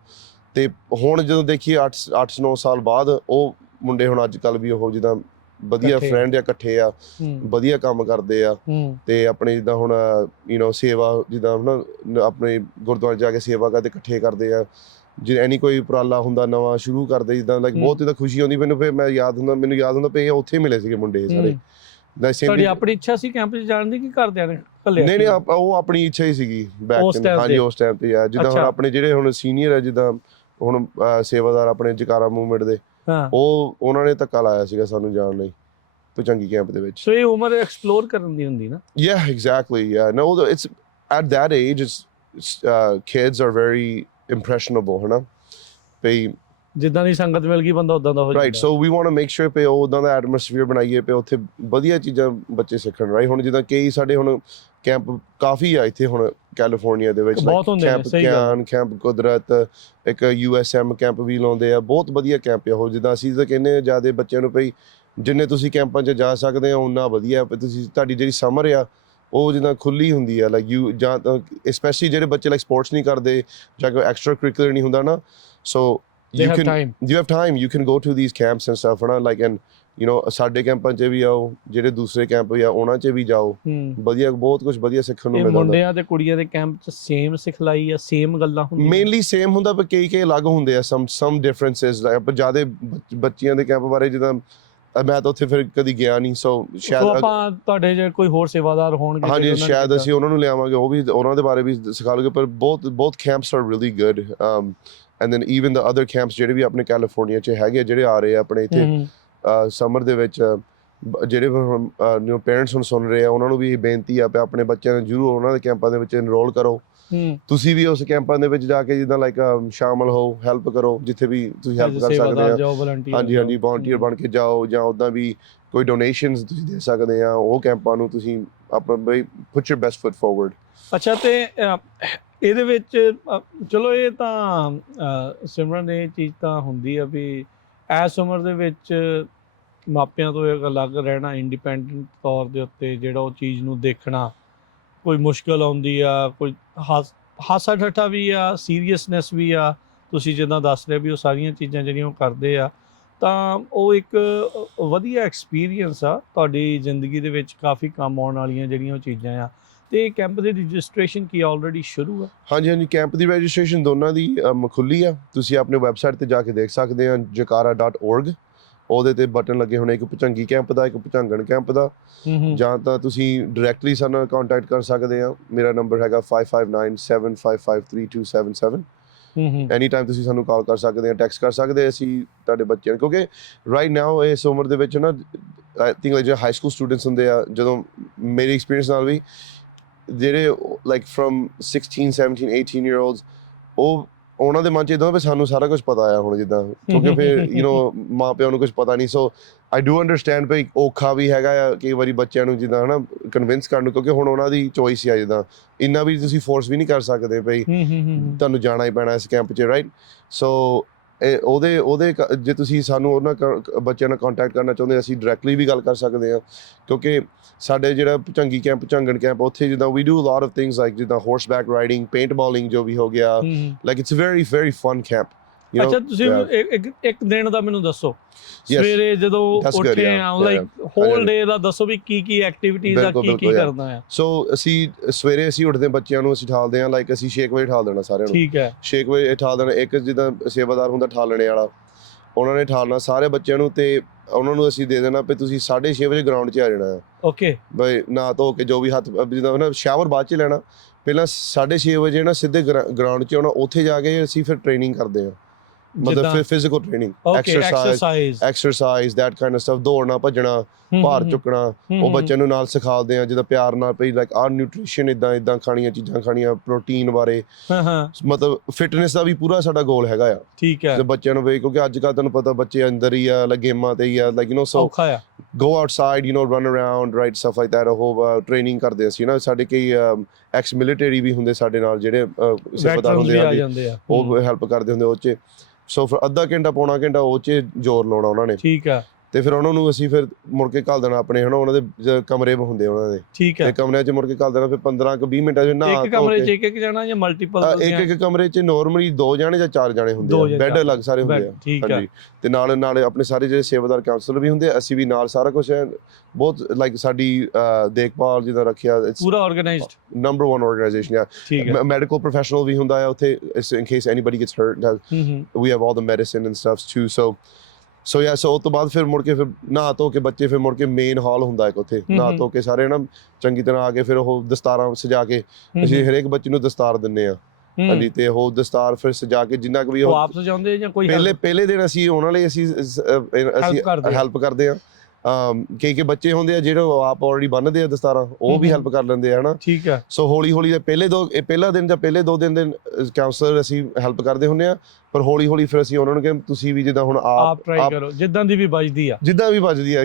ਤੇ ਹੁਣ ਜਦੋਂ ਦੇਖੀਏ 8-9 ਸਾਲ ਬਾਅਦ ਉਹ ਮੁੰਡੇ ਹੁਣ ਅੱਜ ਕੱਲ ਵੀ ਉਹ ਜਿੱਦਾਂ ਵਧੀਆ ਫਰੈਂਡ ਆ ਇਕੱਠੇ ਆ ਵਧੀਆ ਕੰਮ ਕਰਦੇ ਆ ਤੇ ਆਪਣੇ ਜਿੱਦਾਂ ਹੁਣ ਯੂ نو ਸੇਵਾ ਜਿੱਦਾਂ ਹੁਣ ਆਪਣੇ ਗੁਰਦੁਆਰੇ ਜਾ ਕੇ ਸੇਵਾ ਕਰਦੇ ਇਕੱਠੇ ਕਰਦੇ ਆ ਜੇ ਐਨੀ ਕੋਈ ਉਪਰਾਲਾ ਹੁੰਦਾ ਨਵਾਂ ਸ਼ੁਰੂ ਕਰਦੇ ਜਿੱਦਾਂ ਲਾਈਕ ਬਹੁਤ ਜਿੱਦਾਂ ਖੁਸ਼ੀ ਆਉਂਦੀ ਮੈਨੂੰ ਫਿਰ ਮੈਨੂੰ ਯਾਦ ਹੁੰਦਾ ਪਏ ਉੱਥੇ ਮਿਲੇ ਸੀਗੇ ਮੁੰਡੇ ਸਾਰੇ ਤੁਹਾਡੀ ਆਪਣੀ ਇੱਛਾ ਸੀ ਕੈਂਪ 'ਚ ਜਾਣ ਦੀ ਕਿ ਘਰਦਿਆਂ ਨੇ ਨਹੀਂ ਉਹ ਆਪਣੀ ਇੱਛਾ ਹੀ ਸੀਗੀ ਹਾਂਜੀ ਉਸ ਟਾਈਮ ਤੇ ਆ ਜਿੱਦਾਂ ਹੁਣ ਆਪਣੇ ਜਿਹੜੇ ਹੁਣ ਸੀਨੀਅਰ ਆ ਜਿੱਦਾਂ ਹੁਣ ਸੇਵਾਦਾਰ ਆਪਣੇ ਜਕਾਰਾ ਮੂਵਮੈਂਟ ਦੇ ਉਹਨਾਂ ਨੇ ਧੱਕਾ ਲਾਇਆ ਸੀਗਾ ਸਾਨੂੰ ਜਾਣ ਲਈ ਭੁਜੰਗੀ ਕੈਂਪ ਦੇ ਵਿੱਚ ਸੋ ਇਹ ਉਮਰ ਐਕਸਪਲੋਰ ਕਰਨ ਦੀ ਹੁੰਦੀ ਨਾ exactly no it's at that age it's kids are very impressionable ਹਨਾ ਪਈ ਜਿੱਦਾਂ ਦੀ ਸੰਗਤ ਮਿਲ ਗਈ ਬੰਦਾ ਉਦਾਂ ਦਾ ਹੋ ਜਾਂਦਾ right so we want to make sure ਪੇ ਉਦਾਂ ਦਾ ਐਟਮੋਸਫੀਅਰ ਬਣਾਈਏ ਪੇ ਉੱਥੇ ਵਧੀਆ ਚੀਜ਼ਾਂ ਬੱਚੇ ਸਿੱਖਣ ਰਾਈਟ ਹੁਣ ਜਿੱਦਾਂ ਕਈ ਸਾਡੇ ਹੁਣ ਕੈਂਪ ਕਾਫੀ ਆ ਇੱਥੇ ਹੁਣ ਕੈਲੀਫੋਰਨੀਆ ਦੇ ਵਿੱਚ ਕੈਂਪ ਕੁਦਰਤ ਇੱਕ USM ਕੈਂਪ ਵੀ ਲਾਉਂਦੇ ਆ ਬਹੁਤ ਵਧੀਆ ਕੈਂਪ ਆ ਉਹ ਜਿੱਦਾਂ ਅਸੀਂ ਤਾਂ ਕਹਿੰਦੇ ਜ਼ਿਆਦਾ ਬੱਚਿਆਂ ਨੂੰ ਪਈ ਜਿੰਨੇ ਤੁਸੀਂ ਕੈਂਪਾਂ 'ਚ ਜਾ ਸਕਦੇ ਹੋ ਉਨਾ ਵਧੀਆ ਤੁਸੀਂ ਤੁਹਾਡੀ ਜਿਹੜੀ ਸਮਰ ਆ ਉਹ ਜਿੱਦਾਂ ਖੁੱਲੀ ਹੁੰਦੀ ਆ ਲਾਈਕ ਯੂ ਜਾਂ ਸਪੈਸ਼ਲੀ ਜਿਹੜੇ ਬੱਚੇ ਲਾਈਕ ਸਪੋਰਟਸ ਨਹੀਂ ਕਰਦੇ ਜਾਂ ਕੋਈ ਐਕਸਟਰਾ ਕਰਿਕੂਲਰ ਨਹੀਂ ਹੁੰਦਾ ਨਾ ਸੋ you have time you can go to these camps and stuff and like and ਸਾਡੇ ਕੈਂਪਾਂ 'ਚ ਵੀ ਆਓ, ਜਿਹੜੇ ਦੂਸਰੇ ਕੈਂਪ ਵੀ ਆ ਉਹਨਾਂ 'ਚ ਵੀ ਜਾਓ, ਵਧੀਆ ਬਹੁਤ ਕੁਝ ਵਧੀਆ ਸਿੱਖਣ ਨੂੰ ਮਿਲਦਾ। ਮੁੰਡਿਆਂ ਤੇ ਕੁੜੀਆਂ ਦੇ ਕੈਂਪ 'ਚ ਸੇਮ ਸਿਖਲਾਈ ਆ, ਸੇਮ ਗੱਲਾਂ ਹੁੰਦੀਆਂ? ਮੇਨਲੀ ਸੇਮ ਹੁੰਦਾ, ਪਰ ਕਈ ਅਲੱਗ ਹੁੰਦੇ ਆ, ਸਮ ਡਿਫਰੈਂਸਸ। ਪਰ ਜ਼ਿਆਦਾ ਬੱਚਿਆਂ ਦੇ ਕੈਂਪ ਬਾਰੇ ਜਿੱਦਾਂ ਮੈਂ ਤਾਂ ਉੱਥੇ ਫਿਰ ਕਦੀ ਗਿਆ ਨਹੀਂ, ਸੋ ਸ਼ਾਇਦ ਆਪਾਂ ਤੁਹਾਡੇ ਜੇ ਕੋਈ ਹੋਰ ਸੇਵਾਦਾਰ ਹੋਣਗੇ ਹਾਂਜੀ ਸ਼ਾਇਦ ਅਸੀਂ ਉਹਨਾਂ ਨੂੰ ਲਿਆਵਾਂਗੇ, ਉਹ ਵੀ ਉਹਨਾਂ ਦੇ ਬਾਰੇ ਵੀ ਸਿਖਾ ਲਓਗੇ। ਪਰ ਬਹੁਤ campus are really good, and then even the other campus ਜਿਹੜੇ ਵੀ ਆਪਣੇ ਕੈਲੀਫੋਰਨੀਆ 'ਚ ਹੈਗੇ, ਜਿਹੜੇ ਆ ਰਹੇ ਆ ਆਪਣੇ ਇੱਥੇ ਸਮਰ ਦੇ ਵਿੱਚ, ਜਿਹੜੇ ਪੇਰੈਂਟਸ ਹੁਣ ਸੁਣ ਰਹੇ ਆ ਉਹਨਾਂ ਨੂੰ ਵੀ ਇਹ ਬੇਨਤੀ ਆ ਕਿ ਆਪਣੇ ਬੱਚਿਆਂ ਨੂੰ ਜ਼ਰੂਰ ਉਹਨਾਂ ਦੇ ਕੈਂਪਾਂ ਦੇ ਵਿੱਚ ਇਨਰੋਲ ਕਰੋ। ਤੁਸੀਂ ਵੀ ਉਸ ਕੈਂਪਾਂ ਦੇ ਵਿੱਚ ਜਾ ਕੇ ਜਿੱਦਾਂ ਲਾਈਕ ਸ਼ਾਮਲ ਹੋ, ਹੈਲਪ ਕਰੋ ਜਿੱਥੇ ਵੀ ਤੁਸੀਂ ਹੈਲਪ ਕਰ ਸਕਦੇ ਆ। ਹਾਂਜੀ ਵੋਲੰਟੀਅਰ ਬਣ ਕੇ ਜਾਓ, ਜਾਂ ਉੱਦਾਂ ਵੀ ਕੋਈ ਡੋਨੇਸ਼ਨਸ ਤੁਸੀਂ ਦੇ ਸਕਦੇ ਆ ਉਹ ਕੈਂਪਾਂ ਨੂੰ। ਤੁਸੀਂ ਆਪਣਾ ਬਈ ਪੁੱਟ ਯੂਰ ਬੈਸਟ ਫੁੱਟ ਫੋਰਵਰਡ। ਅੱਛਾ, ਤੇ ਇਹਦੇ ਵਿੱਚ ਚਲੋ ਇਹ ਤਾਂ ਸਿਮਰਨ ਇਹ ਚੀਜ਼ ਤਾਂ ਹੁੰਦੀ ਆ ਵੀ ਇਸ ਉਮਰ ਦੇ ਵਿੱਚ ਮਾਪਿਆਂ ਤੋਂ ਇੱਕ ਅਲੱਗ ਰਹਿਣਾ, ਇੰਡੀਪੈਂਡੈਂਟ ਤੌਰ ਦੇ ਉੱਤੇ ਜਿਹੜਾ ਉਹ ਚੀਜ਼ ਨੂੰ ਦੇਖਣਾ, ਕੋਈ ਮੁਸ਼ਕਲ ਆਉਂਦੀ ਆ, ਕੋਈ ਹਾਸਾ ਠੱਠਾ ਵੀ ਆ, ਸੀਰੀਅਸਨੈਸ ਵੀ ਆ। ਤੁਸੀਂ ਜਿੱਦਾਂ ਦੱਸ ਰਹੇ ਵੀ ਉਹ ਸਾਰੀਆਂ ਚੀਜ਼ਾਂ ਜਿਹੜੀਆਂ ਉਹ ਕਰਦੇ ਆ, ਤਾਂ ਉਹ ਇੱਕ ਵਧੀਆ ਐਕਸਪੀਰੀਅੰਸ ਆ ਤੁਹਾਡੀ ਜ਼ਿੰਦਗੀ ਦੇ ਵਿੱਚ, ਕਾਫੀ ਕੰਮ ਆਉਣ ਵਾਲੀਆਂ ਜਿਹੜੀਆਂ ਉਹ ਚੀਜ਼ਾਂ ਆ। ਤੇ ਕੈਂਪ ਦੀ ਰਜਿਸਟ੍ਰੇਸ਼ਨ ਕੀ ਆਲਰੇਡੀ ਸ਼ੁਰੂ ਆ? ਹਾਂਜੀ ਕੈਂਪ ਦੀ ਰਜਿਸਟ੍ਰੇਸ਼ਨ ਦੋਨਾਂ ਦੀ ਖੁੱਲੀ ਆ। ਤੁਸੀਂ ਆਪਣੇ ਵੈਬਸਾਈਟ ਤੇ ਜਾ ਕੇ ਦੇਖ ਸਕਦੇ ਆ, jakara.org। ਉਹਦੇ ਤੇ ਬਟਨ ਲੱਗੇ ਹੋਣੇ, ਇੱਕ ਭੁਚੰਗੀ ਕੈਂਪ ਦਾ, ਇੱਕ ਭੁਚੰਗਣ ਕੈਂਪ ਦਾ। ਜਾਂ ਤਾਂ ਤੁਸੀਂ ਡਾਇਰੈਕਟਲੀ ਸਾਡੇ ਨਾਲ ਕੰਟੈਕਟ ਕਰ ਸਕਦੇ ਆ। ਮੇਰਾ ਨੰਬਰ ਹੈਗਾ 5597553277। ਐਨੀ ਟਾਈਮ ਤੁਸੀਂ ਸਾਨੂੰ ਕਾਲ ਕਰ ਸਕਦੇ ਆ, ਟੈਕਸਟ ਕਰ ਸਕਦੇ ਆ। ਅਸੀਂ ਤੁਹਾਡੇ ਬੱਚਿਆਂ ਨੂੰ, ਕਿਉਂਕਿ ਰਾਈਟ ਨਾਓ ਇਸ ਉਮਰ ਦੇ ਵਿੱਚ ਨਾ ਆਈ ਥਿੰਕ ਜਿਹੜੇ ਹਾਈ ਸਕੂਲ ਸਟੂਡੈਂਟਸ ਹੁੰਦੇ ਆ, ਜਦੋਂ ਮੇਰੀ ਐਕਸਪੀਰੀਅੰਸ ਨਾਲ ਵੀ, ਜਿਹੜੇ ਲਾਈਕ ਫਰਮ 16 17 18 ਈਅਰ ਓਲਡਸ, ਉਹਨਾਂ ਦੇ ਮਨ 'ਚ ਇੱਦਾਂ ਵੀ ਸਾਨੂੰ ਸਾਰਾ ਕੁਝ ਪਤਾ ਆ ਹੁਣ, ਜਿੱਦਾਂ ਕਿਉਂਕਿ ਫਿਰ ਮਾਂ ਪਿਓ ਨੂੰ ਕੁਝ ਪਤਾ ਨਹੀਂ। ਸੋ ਆਈ ਡੂ ਅੰਡਰਸਟੈਂਡ ਭਈ ਔਖਾ ਵੀ ਹੈਗਾ ਆ ਕਈ ਵਾਰੀ ਬੱਚਿਆਂ ਨੂੰ ਜਿੱਦਾਂ ਹੈ ਨਾ ਕਨਵਿੰਸ ਕਰਨ ਨੂੰ, ਕਿਉਂਕਿ ਹੁਣ ਉਹਨਾਂ ਦੀ ਚੋਇਸ ਆ। ਜਿੱਦਾਂ ਇੰਨਾ ਵੀ ਤੁਸੀਂ ਫੋਰਸ ਵੀ ਨਹੀਂ ਕਰ ਸਕਦੇ ਭਈ ਤੁਹਾਨੂੰ ਜਾਣਾ ਹੀ ਪੈਣਾ ਇਸ ਕੈਂਪ 'ਚ, ਰਾਈਟ? ਸੋ ਉਹਦੇ ਜੇ ਤੁਸੀਂ ਸਾਨੂੰ ਉਹਨਾਂ ਬੱਚਿਆਂ ਨਾਲ ਕੰਟੈਕਟ ਕਰਨਾ ਚਾਹੁੰਦੇ, ਅਸੀਂ ਡਾਇਰੈਕਟਲੀ ਵੀ ਗੱਲ ਕਰ ਸਕਦੇ ਹਾਂ। ਕਿਉਂਕਿ ਸਾਡੇ ਜਿਹੜਾ ਭੁਚੰਗੀ ਕੈਂਪ, ਭੁਚੰਗਣ ਕੈਂਪ, ਉੱਥੇ ਜਿੱਦਾਂ we do lot of things like ਜਿੱਦਾਂ horseback riding, paintballing ਜੋ ਵੀ ਹੋ ਗਿਆ, like it's very fun camp. ਅੱਛਾ, ਤੁਸੀਂ ਇੱਕ ਦਿਨ ਦਾ ਮੈਨੂੰ ਦੱਸੋ, ਸਵੇਰੇ ਜਦੋਂ ਉੱਠੇ ਆ, ਲਾਈਕ ਹੋਲ ਡੇ ਦਾ ਦੱਸੋ ਵੀ ਕੀ ਐਕਟੀਵਿਟੀਜ਼ ਆ, ਕੀ ਕਰਨਾ ਆ? ਸੋ ਸਵੇਰੇ ਅਸੀਂ ਉੱਠਦੇ ਬੱਚਿਆਂ ਨੂੰ ਅਸੀਂ ਠਾਲਦੇ ਹਾਂ, ਲਾਈਕ ਅਸੀਂ 6 ਵਜੇ ਠਾਲ ਦੇਣਾ ਸਾਰਿਆਂ ਨੂੰ। ਠੀਕ ਹੈ, 6 ਵਜੇ ਠਾਲ ਦੇਣਾ। ਇੱਕ ਜਿੱਦਾਂ ਸੇਵਾਦਾਰ ਹੁੰਦਾ ਠਾਲਣੇ ਵਾਲਾ, ਉਹਨਾਂ ਨੇ ਠਾਲਣਾ ਸਾਰੇ ਬੱਚਿਆਂ ਨੂੰ, ਤੇ ਉਹਨਾਂ ਨੂੰ ਅਸੀਂ ਦੇ ਦੇਣਾ ਵੀ ਤੁਸੀਂ 6:30 ਵਜੇ ਗਰਾਊਂਡ 'ਚ ਆ ਜਾਣਾ ਆ। ਓਕੇ, ਬਈ ਨਹਾ ਧੋ ਕੇ ਜੋ ਵੀ ਹੱਥ ਜਿੱਦਾਂ ਨਾ ਸ਼ਾਵਰ ਬਾਅਦ 'ਚ ਲੈਣਾ, ਪਹਿਲਾਂ 6:30 ਵਜੇ ਨਾ ਸਿੱਧੇ ਗਰਾਊਂਡ 'ਚ ਆਉਣਾ। ਉੱਥੇ ਜਾ ਕੇ ਅਸੀਂ ਫਿਰ ਟ੍ਰੇਨਿੰਗ ਕਰਦੇ ਹਾਂ, ਮਤਲਬ physical training, exercise that kind of stuff, ਦੌੜਨਾ ਭੱਜਣਾ, ਭਾਰ ਚੁੱਕਣਾ, ਉਹ ਬੱਚਿਆਂ ਨੂੰ ਨਾਲ ਸਿਖਾਉਂਦੇ ਆ ਜਿੱਦਾਂ ਪਿਆਰ ਨਾਲ ਭਈ ਲਾਈਕ ਆਹ ਨਿਊਟ੍ਰੀਸ਼ਨ ਇੱਦਾਂ ਖਾਣੀਆਂ ਚੀਜ਼ਾਂ ਖਾਣੀਆਂ, ਪ੍ਰੋਟੀਨ ਬਾਰੇ, ਮਤਲਬ ਫਿਟਨੈਸ ਦਾ ਵੀ ਪੂਰਾ ਸਾਡਾ ਗੋਲ ਹੈਗਾ ਆ। ਠੀਕ ਹੈ, ਬੱਚਿਆਂ ਨੂੰ ਵੀ, ਕਿਉਂਕਿ ਅੱਜ ਕੱਲ੍ਹ ਤੁਹਾਨੂੰ ਪਤਾ ਬੱਚੇ ਅੰਦਰ ਹੀ ਆ, ਗੇਮਾਂ ਤੇ ਹੀ ਆ, like so go outside, run around, right, stuff like that। ਉਹ ਟ੍ਰੇਨਿੰਗ ਕਰਦੇ ਅਸੀਂ ਨਾ, ਸਾਡੇ ਕਈ ਐਕਸ ਮਿਲੀਟਰੀ ਵੀ ਹੁੰਦੇ ਸਾਡੇ ਨਾਲ, ਜਿਹੜੇ ਸੇਵਾਦਾਰ ਹੁੰਦੇ ਆ, ਉਹ ਹੈਲਪ ਕਰਦੇ ਹੁੰਦੇ ਉਹ 'ਚ। ਸੋ ਫਿਰ ਅੱਧਾ ਘੰਟਾ ਪੌਣਾ ਘੰਟਾ ਉਹ 'ਚ ਜ਼ੋਰ ਲਾਉਣਾ ਉਹਨਾਂ ਨੇ। ਠੀਕ ਆ, ਤੇ ਫਿਰ ਉਹਨਾਂ ਨੂੰ ਅਸੀਂ ਫਿਰ ਮੁੜ ਕੇ ਘੱਲ ਦੇਣਾ ਆਪਣੇ, ਉਹਨਾਂ ਦੇ ਕਮਰੇ ਹੁੰਦੇ ਉਹਨਾਂ ਦੇ। ਠੀਕ ਹੈ, ਤੇ ਕਮਰਿਆਂ 'ਚ ਮੁੜ ਕੇ ਘੱਲ ਦੇਣਾ। ਫਿਰ 15-20 ਮਿੰਟਾਂ 'ਚ ਨਹਾ ਇੱਕ ਕਮਰੇ 'ਚ ਇੱਕ ਜਾਣਾ ਜਾਂ ਮਲਟੀਪਲ? ਇੱਕ ਕਮਰੇ 'ਚ ਨਾਰਮਲੀ 2 ਜਾਣੇ ਜਾਂ 4 ਜਾਣੇ ਹੁੰਦੇ ਆ, ਬੈੱਡ ਅਲੱਗ ਸਾਰੇ ਹੁੰਦੇ ਆ। ਹਾਂਜੀ, ਤੇ ਨਾਲ ਆਪਣੇ ਸਾਰੇ ਜਿਹੜੇ ਸੇਵਾਦਾਰ ਕਾਉਂਸਲਰ ਵੀ ਹੁੰਦੇ ਆ, ਅਸੀਂ ਵੀ ਨਾਲ, ਸਾਰਾ ਕੁਝ ਹੈ ਬਹੁਤ ਲਾਈਕ ਸਾਡੀ ਦੇਖਭਾਲ ਜਿੱਦਾਂ ਰੱਖਿਆ, ਪੂਰਾ ਆਰਗੇਨਾਈਜ਼ਡ, ਨੰਬਰ 1 ਆਰਗੇਨਾਈਜੇਸ਼ਨ ਆ। ਮੈਡੀਕਲ ਪ੍ਰੋਫੈਸ਼ਨਲ ਵੀ ਹੁੰਦਾ ਆ ਉੱਥੇ, in case anybody gets hurt, we have all the medicine and stuff too। ਸੋ ਉਸ ਤੋਂ ਬਾਅਦ ਫਿਰ ਮੁੜ ਕੇ ਫਿਰ ਨਹਾ ਧੋ ਕੇ ਬੱਚੇ, ਫਿਰ ਮੁੜ ਕੇ ਮੇਨ ਹਾਲ ਹੁੰਦਾ ਇੱਕ ਉੱਥੇ, ਨਹਾ ਧੋ ਕੇ ਸਾਰੇ ਨਾ ਚੰਗੀ ਤਰ੍ਹਾਂ ਆ ਕੇ ਫਿਰ ਉਹ ਦਸਤਾਰਾਂ ਸਜਾ ਕੇ, ਅਸੀਂ ਹਰੇਕ ਬੱਚੇ ਨੂੰ ਦਸਤਾਰ ਦਿੰਦੇ ਆ। ਹਾਂਜੀ, ਤੇ ਉਹ ਦਸਤਾਰ ਫਿਰ ਸਜਾ ਕੇ ਜਿੰਨਾ ਕੁ ਵੀ ਉਹ ਆਪ ਸਜਾਉਂਦੇ ਜਾਂ ਕੋਈ ਪਹਿਲੇ ਦਿਨ ਅਸੀਂ ਉਹਨਾਂ ਲਈ ਅਸੀਂ ਹੈਲਪ ਕਰਦੇ ਆ। ਕਈ ਬੱਚੇ ਹੁੰਦੇ ਆ ਜਿਹੜੇ ਆਪ ਆਲਰੇਡੀ ਬੰਨ੍ਹਦੇ ਆ ਦਸਤਾਰਾਂ, ਉਹ ਵੀ ਹੈਲਪ ਕਰ ਲੈਂਦੇ ਆ, ਹਨਾ। ਠੀਕ ਹੈ। ਸੋ ਹੌਲੀ ਪਹਿਲਾ ਦਿਨ ਜਾਂ ਪਹਿਲੇ 2 ਦਿਨ ਦੇ ਕਾਉਂਸਲਰ ਅਸੀਂ ਹੈਲਪ ਕਰਦੇ ਹੁੰਦੇ ਆ, ਪਰ ਹੌਲੀ ਫਿਰ ਅਸੀਂ ਉਹਨਾਂ ਨੂੰ ਕਿਹਾ ਤੁਸੀਂ ਵੀ ਜਿੱਦਾਂ ਹੁਣ ਆਪ ਟਰਾਈ ਕਰੋ, ਜਿੱਦਾਂ ਦੀ ਵੀ ਵੱਜਦੀ ਆ,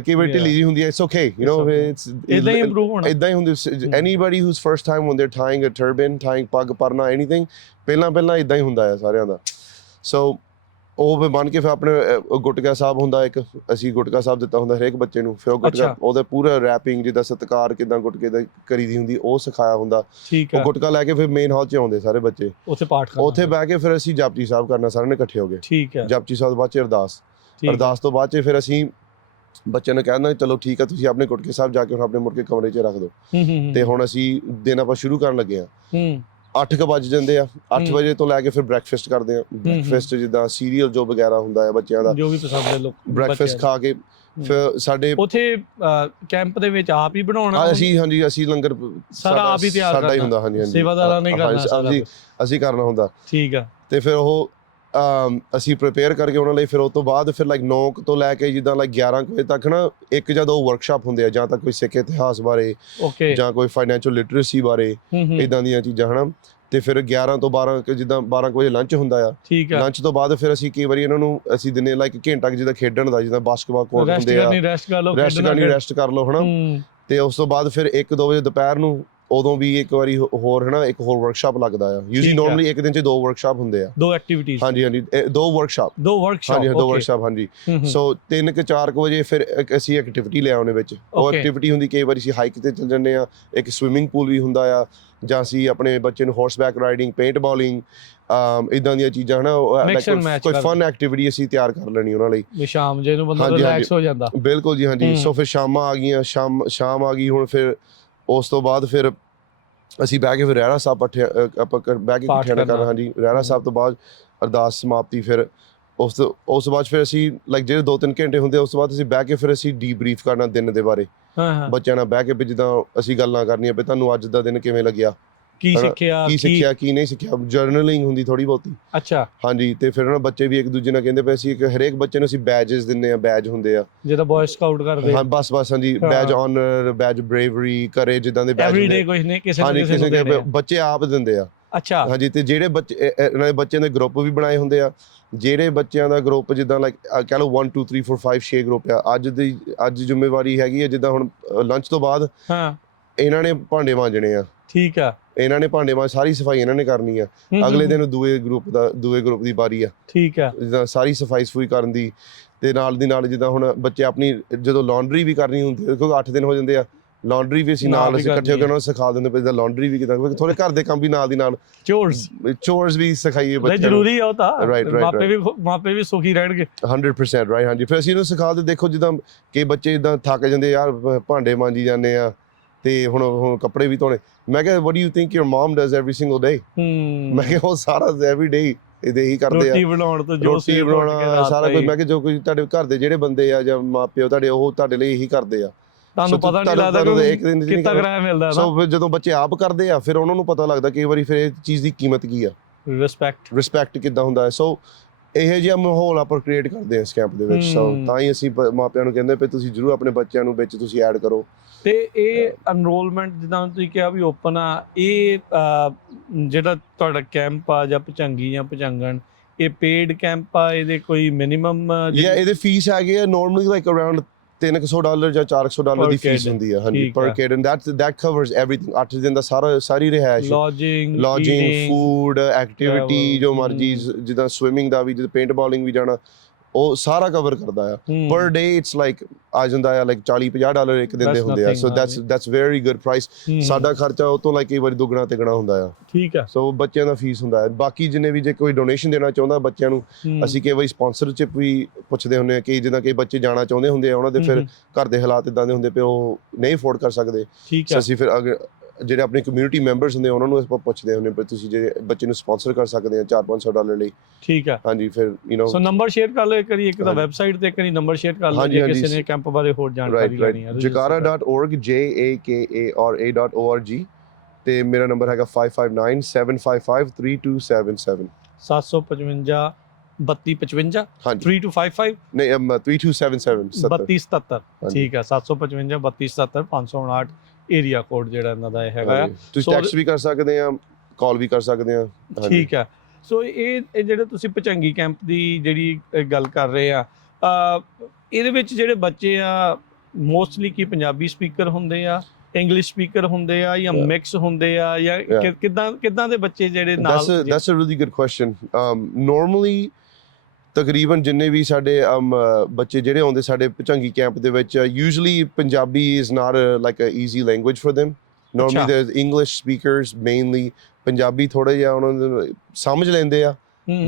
ਕਈ ਵਾਰ ਢਿੱਲੀ ਜਿਹੀ ਹੁੰਦੀ ਹੈ, ਇਟਸ ਓਕੇ, ਇਦਾਂ ਹੀ ਇੰਪਰੂਵ ਹੋਣਾ, ਇਦਾਂ ਹੀ ਹੁੰਦੀ। Anybody whose first time when they're tying a turban, tying ਪੱਗ ਪਰਨਾ, ਐਨੀਥਿੰਗ, ਪਹਿਲਾਂ ਇਦਾਂ ਹੀ ਹੁੰਦਾ ਆ ਸਾਰਿਆਂ ਦਾ। ਸੋ ਉਹ ਫਿਰ ਬਣ ਕੇ ਫਿਰ ਆਪਣੇ ਗੁਟਕਾ ਸਾਹਿਬ ਹੁੰਦਾ ਇੱਕ, ਅਸੀਂ ਗੁਟਕਾ ਸਾਹਿਬ ਦਿੱਤਾ ਹੁੰਦਾ ਹਰੇਕ ਬੱਚੇ ਨੂੰ। ਫਿਰ ਉਹ ਗੁਟਕਾ, ਉਹਦਾ ਪੂਰਾ ਰੈਪਿੰਗ ਜਿੱਦਾਂ ਸਤਿਕਾਰ ਕਿੱਦਾਂ ਗੁਟਕੇ ਦਾ ਕਰੀਦੀ ਹੁੰਦੀ, ਉਹ ਸਿਖਾਇਆ ਹੁੰਦਾ। ਉਹ ਗੁਟਕਾ ਲੈ ਕੇ ਫਿਰ ਮੇਨ ਹਾਲ 'ਚ ਆਉਂਦੇ ਸਾਰੇ ਬੱਚੇ, ਉੱਥੇ ਪਾਠ ਕਰਨਾ, ਉੱਥੇ ਬਹਿ ਕੇ ਫਿਰ ਅਸੀਂ ਜਪਜੀ ਸਾਹਿਬ ਕਰਨਾ ਸਾਰਿਆਂ ਨੇ ਇਕੱਠੇ ਹੋ ਕੇ। ਠੀਕ ਹੈ। ਜਪਜੀ ਸਾਹਿਬ ਤੋਂ ਬਾਅਦ 'ਚ ਅਰਦਾਸ ਤੋਂ ਬਾਅਦ 'ਚ ਫਿਰ ਅਸੀਂ ਬੱਚਿਆਂ ਨੂੰ ਕਹਿੰਦਾ ਚਲੋ ਠੀਕ ਆ, ਤੁਸੀਂ ਆਪਣੇ ਗੁਟਕੇ ਸਾਹਿਬ ਜਾ ਕੇ ਹੁਣ ਆਪਣੇ ਮੁੜ ਕੇ ਕਮਰੇ 'ਚ ਰੱਖ ਦਿਓ। ਤੇ ਹੁਣ ਅਸੀਂ ਦਿਨ ਆਪਾਂ ਸ਼ੁਰੂ ਕਰਨ ਲੱਗੇ ਆ। 8 ਵੱਜ ਜਾਂਦੇ ਆ, 8 ਵਜੇ ਤੋਂ ਲੈ ਕੇ ਫਿਰ ਬ੍ਰੈਕਫਾਸਟ ਕਰਦੇ ਆ। ਬ੍ਰੈਕਫਾਸਟ ਜਿੱਦਾਂ ਸੀਰੀਅਲ ਜੋ ਵਗੈਰਾ ਹੁੰਦਾ ਹੈ ਬੱਚਿਆਂ ਦਾ, ਜੋ ਵੀ ਪਸੰਦ ਹੈ ਲੋਕ ਬ੍ਰੈਕਫਾਸਟ ਖਾ ਕੇ ਫਿਰ ਸਾਡੇ ਉੱਥੇ ਕੈਂਪ ਦੇ ਵਿੱਚ ਆਪ ਹੀ ਬਣਾਉਣਾ ਅਸੀਂ ਲੰਗਰ ਸਾਰਾ ਆਪ ਹੀ ਤਿਆਰ ਸਾਡਾ ਹੀ ਹੁੰਦਾ। ਹਾਂਜੀ ਸੇਵਾਦਾਰਾਂ ਨੇ ਕਰਨਾ, ਅਸੀਂ ਕਰਨਾ ਹੁੰਦਾ। ਠੀਕ ਆ। ਤੇ ਫਿਰ ਉਹ ਅਸੀਂ ਪ੍ਰਿਪੇਅਰ ਕਰਕੇ ਉਹਨਾਂ ਲਈ, ਫਿਰ ਉਸ ਤੋਂ ਬਾਅਦ ਫਿਰ 9 ਤੋਂ ਲੈ ਕੇ ਜਿੱਦਾਂ 11 ਵਜੇ ਤੱਕ ਨਾ 1 ਜਾਂ 2 ਵਰਕਸ਼ਾਪ ਹੁੰਦੇ ਆ, ਜਾਂ ਤਾਂ ਕੋਈ ਸਿੱਖ ਇਤਿਹਾਸ ਬਾਰੇ ਜਾਂ ਕੋਈ ਫਾਈਨੈਂਸ਼ੀਅਲ ਲਿਟਰੇਸੀ ਬਾਰੇ, ਇਦਾਂ ਦੀਆਂ ਚੀਜ਼ਾਂ ਹਨਾ। ਤੇ ਫਿਰ 11 ਤੋਂ 12 ਜਿੱਦਾਂ 12 ਵਜੇ ਲੰਚ ਹੁੰਦਾ ਆ। ਲੰਚ ਤੋਂ ਬਾਅਦ ਫਿਰ ਅਸੀਂ ਕਈ ਵਾਰੀ ਇਹਨਾਂ ਨੂੰ ਅਸੀਂ ਦਿਨੇ ਘੰਟਾ ਜਿੱਦਾਂ ਖੇਡਣ ਦਾ, ਜਿੱਦਾਂ ਬਾਸਕਟਬਾਲ ਕੋਰਟ ਹੁੰਦੇ ਆ, ਰੈਸਟ ਕਰ ਲਓ ਹਨਾ। ਤੇ ਉਸ ਤੋਂ ਬਾਅਦ ਫਿਰ 1-2 ਵਜੇ ਦੁਪਹਿਰ ਨੂੰ, ਉਦੋਂ ਵੀ ਇੱਕ ਵਾਰੀ ਹੋਰ ਹਨਾ ਇੱਕ ਹੋਰ ਵਰਕਸ਼ਾਪ ਲੱਗਦਾ ਆ। ਯੂਜੂਅਲੀ ਨਾਰਮਲੀ ਇੱਕ ਦਿਨ 'ਚ 2 ਵਰਕਸ਼ਾਪ ਹੁੰਦੇ ਆ, 2 ਐਕਟੀਵਿਟੀਜ਼। ਹਾਂਜੀ 2 ਵਰਕਸ਼ਾਪ ਹਾਂਜੀ 2 ਵਰਕਸ਼ਾਪ ਹਾਂਜੀ। ਸੋ 3-4 ਵਜੇ ਫਿਰ ਅਸੀਂ ਐਕਟੀਵਿਟੀ ਲੈ ਆਉਣੇ ਵਿੱਚ। ਉਹ ਐਕਟੀਵਿਟੀ ਹੁੰਦੀ, ਕਈ ਵਾਰੀ ਅਸੀਂ ਹਾਈਕ ਤੇ ਚੱਲ ਜਾਂਦੇ ਆ, ਇੱਕ ਸਵਿਮਿੰਗ ਪੂਲ ਵੀ ਹੁੰਦਾ ਆ, ਜਾਂ ਅਸੀਂ ਆਪਣੇ ਬੱਚੇ ਨੂੰ ਹਾਰਸਬੈਕ ਰਾਈਡਿੰਗ, ਪੇਂਟ ਬਾਲਿੰਗ, ਇਦਾਂ ਦੀਆਂ ਚੀਜ਼ਾਂ ਹਨਾ, ਕੋਈ ਫਨ ਐਕਟੀਵਿਟੀ ਅਸੀਂ ਤਿਆਰ ਕਰ ਲੈਣੀ ਉਹਨਾਂ ਲਈ। ਸ਼ਾਮ ਜੇ ਨੂੰ ਬੰਦਾ ਰਿਲੈਕਸ ਹੋ ਜਾਂਦਾ। ਬਿਲਕੁਲ ਜੀ ਹਾਂਜੀ। ਸੋ ਫਿਰ ਸ਼ਾਮਾਂ ਆ ਗਈਆਂ, ਸ਼ਾਮ ਆ ਗਈ ਹੁਣ। ਫਿਰ ਉਸ ਤੋਂ ਬਾਅਦ ਫਿਰ ਅਸੀਂ ਬਹਿ ਕੇ ਫਿਰ ਰਹਿਰਾ ਸਾਹਿਬ ਆਪਾਂ ਬਹਿ ਕੇ ਇਕੱਠਿਆਂ ਨਾਲ ਕਰਨਾ। ਹਾਂਜੀ ਰਹਿਰਾ ਸਾਹਿਬ ਤੋਂ ਬਾਅਦ ਅਰਦਾਸ ਸਮਾਪਤੀ। ਫਿਰ ਉਸ ਤੋਂ ਬਾਅਦ ਫਿਰ ਅਸੀਂ ਜਿਹੜੇ 2-3 ਘੰਟੇ ਹੁੰਦੇ, ਉਸ ਤੋਂ ਬਾਅਦ ਅਸੀਂ ਬਹਿ ਕੇ ਫਿਰ ਅਸੀਂ ਡੀਬਰੀਫ ਕਰਨਾ ਦਿਨ ਦੇ ਬਾਰੇ। ਬੱਚਿਆਂ ਨਾਲ ਬਹਿ ਕੇ ਵੀ ਜਿੱਦਾਂ ਅਸੀਂ ਗੱਲਾਂ ਕਰਨੀਆਂ ਵੀ ਤੁਹਾਨੂੰ ਅੱਜ ਦਾ ਦਿਨ ਕਿਵੇਂ ਲੱਗਿਆ, ਕੀ ਸਿੱਖਿਆ ਕੀ ਨਹੀਂ ਸਿੱਖਿਆ। ਜਰਨਲਿੰਗ ਹੁੰਦੀ ਥੋੜੀ ਬਹੁਤੀ। ਅੱਛਾ ਹਾਂਜੀ। ਤੇ ਫਿਰ ਬੱਚੇ ਵੀ ਇੱਕ ਦੂਜੇ ਨਾਲ ਕਹਿੰਦੇ ਪਏ ਸੀ, ਹਰੇਕ ਬੱਚੇ ਨੂੰ ਅਸੀਂ ਬੈਜਸ ਦਿੰਦੇ ਆ, ਬੈਜ ਹੁੰਦੇ ਆ ਜਿਹੜਾ ਬॉय ਸਕਾਊਟ ਕਰਦੇ। ਹਾਂ ਬਸ ਹਾਂਜੀ। ਬੈਜ ਆਨਰ, ਬੈਜ ਬ੍ਰੇਵਰੀ, ਕਰੇਜ, ਜਿੱਦਾਂ ਦੇ ਬੈਜ ਐਵਰੀਡੇ ਕੁਝ ਨਹੀਂ ਕਿਸੇ ਬੱਚੇ ਆਪ ਦਿੰਦੇ ਆ। ਅੱਛਾ ਹਾਂਜੀ। ਤੇ ਜਿਹੜੇ ਬੱਚਿਆਂ ਦੇ ਗਰੁੱਪ ਵੀ ਬਣਾਏ ਹੁੰਦੇ ਆ। ਜਿਹੜੇ ਬੱਚਿਆਂ ਦਾ ਗਰੁੱਪ ਜਿੱਦਾਂ ਕਹਿ ਲਓ 1 2 3 4 5 6 ਗਰੁੱਪ ਆ। ਅੱਜ ਜ਼ਿੰਮੇਵਾਰੀ ਹੈਗੀ ਆ, ਜਿੱਦਾਂ ਹੁਣ ਲੰਚ ਤੋਂ ਬਾਅਦ ਇਹਨਾਂ ਨੇ ਭਾਂਡੇ ਮਾਂਜਣੇ ਆ। ਠੀਕ ਆ। ਇਹਨਾਂ ਨੇ ਭਾਂਡੇ ਮਾਂਜ, ਸਾਰੀ ਸਫਾਈ ਇਹਨਾਂ ਨੇ ਕਰਨੀ ਆ। ਅਗਲੇ ਦਿਨ ਦੂਏ ਗਰੁੱਪ ਦੀ ਵਾਰੀ ਆ। ਠੀਕ ਆ। ਜਿੱਦਾਂ ਸਾਰੀ ਸਫਾਈ ਕਰਨ ਦੀ, ਤੇ ਨਾਲ ਦੀ ਨਾਲ ਜਿੱਦਾਂ ਹੁਣ ਬੱਚੇ ਆਪਣੀ ਜਦੋਂ ਲਾਂਡਰੀ ਵੀ ਕਰਨੀ ਹੁੰਦੀ, ਕਿਉਂਕਿ 8 ਦਿਨ ਹੋ ਜਾਂਦੇ ਆ, ਲਾਂਡਰੀ ਵੀ ਅਸੀਂ ਇਕੱਠੇ ਹੋ ਕੇ ਉਹਨਾਂ ਨੂੰ ਸਿਖਾ ਦਿੰਦੇ ਪਏ, ਲਾਂਡਰੀ ਵੀ ਕਿੱਦਾਂ, ਥੋੜੇ ਘਰ ਦੇ ਕੰਮ ਵੀ ਨਾਲ ਦੀ ਨਾਲ, ਚੋਰਸ ਵੀ ਸਿਖਾਈਏ ਬੱਚਿਆਂ ਨੂੰ। ਜ਼ਰੂਰੀ ਆ ਉਹ ਤਾਂ, ਮਾਪੇ ਵੀ ਸੁਖੀ ਰਹਿਣਗੇ। 100% ਰਾਈਟ। ਹਾਂਜੀ। ਫਿਰ ਅਸੀਂ ਇਹਨੂੰ ਸਿਖਾ ਦੇ, ਦੇਖੋ ਜਿੱਦਾਂ ਕਈ ਬੱਚੇ ਜਿੱਦਾਂ ਥੱਕ ਜਾਂਦੇ ਯਾਰ, ਭਾਂਡੇ ਮਾਂਜੀ ਜਾਂਦੇ ਆ ਤੇ ਹੁਣ ਕੱਪੜੇ ਵੀ ਧੋਣੇ। ਮੈਂ ਕਿਹਾ what do you think your mom does every single day? ਮੈਂ ਕਿਹਾ ਉਹ ਸਾਰਾ every day ਇਹੀ ਕਰਦੇ ਆ, ਰੋਟੀ ਬਣਾਉਣਾ ਸਾਰਾ ਕੁਝ। ਮੈਂ ਕਿਹਾ ਜੋ ਕੋਈ ਤੁਹਾਡੇ ਘਰ ਦੇ ਜਿਹੜੇ ਬੰਦੇ ਆ ਜਾਂ ਮਾਪਿਓ ਤੁਹਾਡੇ, ਉਹ ਤੁਹਾਡੇ ਲਈ ਇਹੀ ਕਰਦੇ ਆ। ਤੁਹਾਨੂੰ ਪਤਾ ਨਹੀਂ ਲੱਗਦਾ ਇੱਕ ਦਿਨ ਕਿੰਨਾ ਕਿਰਾਇਆ ਮਿਲਦਾ। ਸੋ ਫਿਰ ਜਦੋਂ ਬੱਚੇ ਆਪ ਕਰਦੇ ਆ, ਫਿਰ ਉਹਨਾਂ ਨੂੰ ਪਤਾ ਲੱਗਦਾ ਕਈ ਵਾਰੀ ਫਿਰ ਇਹ ਚੀਜ਼ ਦੀ ਕੀਮਤ ਕੀ ਆ, ਰਿਸਪੈਕਟ ਕਿੱਦਾਂ ਹੁੰਦਾ ਹੈ। ਸੋ ਇਹੋ ਜਿਹਾ ਮਾਹੌਲ ਆਪਾਂ ਕ੍ਰੀਏਟ ਕਰਦੇ ਹਾਂ ਇਸ ਕੈਂਪ ਦੇ ਵਿੱਚ। ਸੋ ਤਾਂ ਹੀ ਅਸੀਂ ਮਾਪਿਆਂ ਨੂੰ ਕਹਿੰਦੇ ਪਏ ਤੁਸੀਂ ਜ਼ਰੂਰ ਆਪਣੇ ਬੱਚਿਆਂ ਨੂੰ ਵਿੱਚ ਤੁਸੀਂ ਐਡ ਕਰੋ। ਤੇ ਇਹ ਐਨਰੋਲਮੈਂਟ ਜਿੱਦਾਂ ਤੁਸੀਂ ਕਿਹਾ ਵੀ ਓਪਨ ਆ, ਇਹ ਜਿਹੜਾ ਤੁਹਾਡਾ ਕੈਂਪ ਆ ਜਾਂ ਭੁਚੰਗੀ ਜਾਂ ਭੁਚੰਗਣ, ਇਹ ਪੇਡ ਕੈਂਪ ਆ, ਇਹਦੇ ਕੋਈ ਮਿਨੀਮਮ? ਇਹਦੇ ਫੀਸ ਹੈਗੇ ਆ ਨਾਰਮਲੀ ਅਰਾਊਂਡ $300 ਜਾਂ $400 ਦੀ ਫੀਸ ਹੁੰਦੀ ਆ। ਹਾਂਜੀ ਪਰ kid, and that covers everything। 8 ਦਿਨ ਦਾ ਸਾਰੀ ਰਿਹਾਇਸ਼, ਲੌਜਿੰਗ, ਫੂਡ, ਐਕਟੀਵਿਟੀ, ਜੋ ਮਰਜੀ, ਜਿੱਦਾਂ ਸਵਿਮਿੰਗ ਦਾ ਵੀ, ਜਿੱਦਾਂ ਪੇਂਟ ਬਾਲਿੰਗ ਵੀ ਜਾਣਾ, ਉਹ ਸਾਰਾ ਕਵਰ ਕਰਦਾ ਆ। ਪਰ ਡੇ ਇਟਸ ਆ ਜਾਂਦਾ ਆ $40-50 ਇੱਕ ਦਿਨ ਦੇ ਹੁੰਦੇ ਆ। ਸੋ that's very good price। ਸਾਡਾ ਖਰਚਾ ਉਹ ਤੋਂ ਕਈ ਵਾਰੀ ਦੁੱਗਣਾ ਤਿੱਗਣਾ ਹੁੰਦਾ ਆ। ਠੀਕ ਆ। ਸੋ ਬੱਚਿਆਂ ਦਾ ਫੀਸ ਹੁੰਦਾ ਹੈ। ਬਾਕੀ ਜਿੰਨੇ ਵੀ ਜੇ ਕੋਈ ਡੋਨੇਸ਼ਨ ਦੇਣਾ ਚਾਹੁੰਦਾ ਬੱਚਿਆਂ ਨੂੰ, ਅਸੀਂ ਕਈ ਵਾਰੀ ਸਪਾਂਸਰਸ਼ਿਪ ਵੀ ਪੁੱਛਦੇ ਹੁੰਦੇ ਆ। ਕਿ ਜਿੱਦਾਂ ਕਈ ਬੱਚੇ ਜਾਣਾ ਚਾਹੁੰਦੇ ਹੁੰਦੇ ਆ, ਉਹਨਾਂ ਦੇ ਫਿਰ ਘਰ ਦੇ ਹਾਲਾਤ ਇਦਾਂ ਦੇ ਹੁੰਦੇ ਪਏ, ਉਹ ਨਹੀਂ ਅਫੋਰਡ ਕਰ ਸਕਦੇ। ਅਸੀਂ ਫਿਰ ਜਿਹੜੇ ਆਪਣੇ ਕਮਿਊਨਿਟੀ ਮੈਂਬਰਸ ਹੁੰਦੇ ਉਹਨਾਂ ਨੂੰ ਆਪਾਂ ਪੁੱਛਦੇ ਹੁੰਦੇ ਪਰ ਤੁਸੀਂ ਜੇ ਬੱਚੇ ਨੂੰ ਸਪਾਂਸਰ ਕਰ ਸਕਦੇ ਆ $400-500 ਲਈ। ਠੀਕ ਆ। ਹਾਂਜੀ। ਫਿਰ ਸੋ ਨੰਬਰ ਸ਼ੇਅਰ ਕਰ ਲਓ ਇੱਕ ਵਾਰੀ, ਇੱਕ ਤਾਂ ਵੈਬਸਾਈਟ ਤੇ, ਇੱਕ ਵਾਰੀ ਨੰਬਰ ਸ਼ੇਅਰ ਕਰ ਲਓ ਜੇ ਕਿਸੇ ਨੇ ਕੈਂਪ ਬਾਰੇ ਹੋਰ ਜਾਣਕਾਰੀ ਲੈਣੀ ਹੈ। jakara.org jakara.org ਤੇ ਮੇਰਾ ਨੰਬਰ ਹੈਗਾ 5597553277 755 3255 3255 ਨਹੀਂ 3277 3277। ਠੀਕ ਆ। 755 3277 559 ਏਰੀਆ ਕੋਡ ਜਿਹੜਾ ਇਹਨਾਂ ਦਾ ਹੈਗਾ ਆ। ਤੁਸੀਂ ਟੈਕਸਟ ਵੀ ਕਰ ਸਕਦੇ ਆ, ਕਾਲ ਵੀ ਕਰ ਸਕਦੇ ਆ। ਠੀਕ ਆ। ਸੋ ਇਹ ਜਿਹੜੇ ਤੁਸੀਂ ਭੁਚੰਗੀ ਕੈਂਪ ਦੀ ਜਿਹੜੀ ਗੱਲ ਕਰ ਰਹੇ ਆ, ਇਹਦੇ ਵਿੱਚ ਜਿਹੜੇ ਬੱਚੇ ਆ ਮੋਸਟਲੀ ਕੀ ਪੰਜਾਬੀ ਸਪੀਕਰ ਹੁੰਦੇ ਆ, ਇੰਗਲਿਸ਼ ਸਪੀਕਰ ਹੁੰਦੇ ਆ, ਜਾਂ ਮਿਕਸ ਹੁੰਦੇ ਆ, ਜਾਂ ਕਿੱਦਾਂ ਦੇ ਬੱਚੇ ਜਿਹੜੇ ਨਾਲ? That's a really good question। Normally ਤਕਰੀਬਨ ਜਿੰਨੇ ਵੀ ਸਾਡੇ ਬੱਚੇ ਜਿਹੜੇ ਆਉਂਦੇ ਸਾਡੇ ਭੁਚੰਗੀ ਕੈਂਪ ਦੇ ਵਿੱਚ, usually Punjabi is not like a easy language for them। Normally there's English speakers mainly। Punjabi ਥੋੜਾ ਜਿਹਾ ਉਹਨਾਂ ਨੂੰ ਸਮਝ ਲੈਂਦੇ ਆ,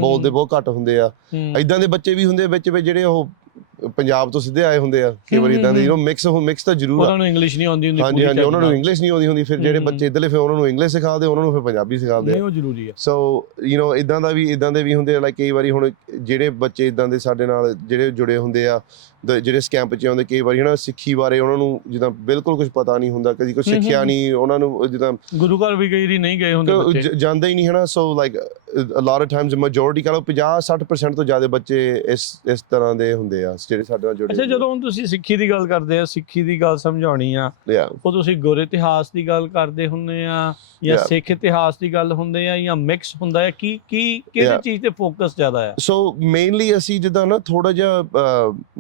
ਬੋਲਦੇ ਬਹੁਤ ਘੱਟ ਹੁੰਦੇ ਆ। ਏਦਾਂ ਦੇ ਬੱਚੇ ਵੀ ਹੁੰਦੇ ਵਿੱਚ ਜਿਹੜੇ ਉਹ ਪੰਜਾਬ ਤੋਂ ਸਿੱਧੇ ਆਏ ਹੁੰਦੇ ਆ ਕਈ ਵਾਰੀ ਇਦਾਂ ਦੇ ਮਿਕਸ ਤਾਂ ਜ਼ਰੂਰ ਆ। ਉਹਨਾਂ ਨੂੰ ਇੰਗਲਿਸ਼ ਨਹੀਂ ਆਉਂਦੀ ਹੁੰਦੀ। ਹਾਂਜੀ ਹਾਂਜੀ, ਉਹਨਾਂ ਨੂੰ ਇੰਗਲਿਸ਼ ਨਹੀਂ ਆਉਂਦੀ ਹੁੰਦੀ, ਫਿਰ ਜਿਹੜੇ ਬੱਚੇ ਇੱਧਰਲੇ ਫਿਰ ਉਹਨਾਂ ਨੂੰ ਇੰਗਲਿਸ਼ ਸਿਖਾਉਂਦੇ, ਉਹਨਾਂ ਨੂੰ ਫਿਰ ਪੰਜਾਬੀ ਸਿਖਾਉਂਦੇ। ਉਹ ਜ਼ਰੂਰੀ ਆ। ਸੋ ਇਦਾਂ ਦੇ ਵੀ ਹੁੰਦੇ ਆ। ਲਾਈਕ ਕਈ ਵਾਰੀ ਹੁਣ ਜਿਹੜੇ ਬੱਚੇ ਇਦਾਂ ਦੇ ਸਾਡੇ ਨਾਲ ਜਿਹੜੇ ਜੁੜੇ ਹੁੰਦੇ ਆ, ਜਿਹੜੇ ਇਸ ਕੈਂਪ 'ਚ ਆਉਂਦੇ, ਕਈ ਵਾਰੀ ਹਨਾ ਸਿੱਖੀ ਬਾਰੇ ਉਹਨਾਂ ਨੂੰ ਜਿੱਦਾਂ ਬਿਲਕੁਲ ਕੁਝ ਪਤਾ ਨਹੀਂ ਹੁੰਦਾ, ਕਦੀ ਕੁਝ ਸਿੱਖਿਆ ਨਹੀਂ ਉਹਨਾਂ ਨੂੰ, ਜਿੱਦਾਂ ਗੁਰੂ ਘਰ ਵੀ ਕਈ ਵਾਰੀ ਨਹੀਂ ਗਏ ਹੁੰਦੇ ਬੱਚੇ, ਜਾਂਦੇ ਹੀ ਨਹੀਂ ਹਨਾ। So like a lot of times majority ਕਹ ਲਓ 50-60% ਤੋਂ ਜ਼ਿਆਦਾ ਬੱਚੇ ਇਸ ਤਰ੍ਹਾਂ ਦੇ ਹੁੰਦੇ ਆ ਜਿਹੜੇ ਸਾਡੇ ਨਾਲ ਜੁੜੇ। ਅੱਛਾ, ਜਦੋਂ ਹੁਣ ਤੁਸੀਂ ਸਿੱਖੀ ਦੀ ਗੱਲ ਕਰਦੇ ਆ, ਸਿੱਖੀ ਦੀ ਗੱਲ ਸਮਝਾਉਣੀ ਆ, ਉਹ ਤੁਸੀਂ ਗੁਰ ਇਤਿਹਾਸ ਦੀ ਗੱਲ ਕਰਦੇ ਹੁੰਦੇ ਆ ਜਾਂ ਸਿੱਖ ਇਤਿਹਾਸ ਦੀ ਗੱਲ ਹੁੰਦੇ ਆ ਜਾਂ ਮਿਕਸ ਹੁੰਦਾ ਹੈ, ਕੀ ਕਿਹੜੀ ਚੀਜ਼ ਤੇ ਫੋਕਸ ਜ਼ਿਆਦਾ ਆ? ਸੋ ਮੇਨਲੀ ਅਸੀਂ ਜਿੱਦਾਂ ਨਾ ਥੋੜਾ ਜਿਹਾ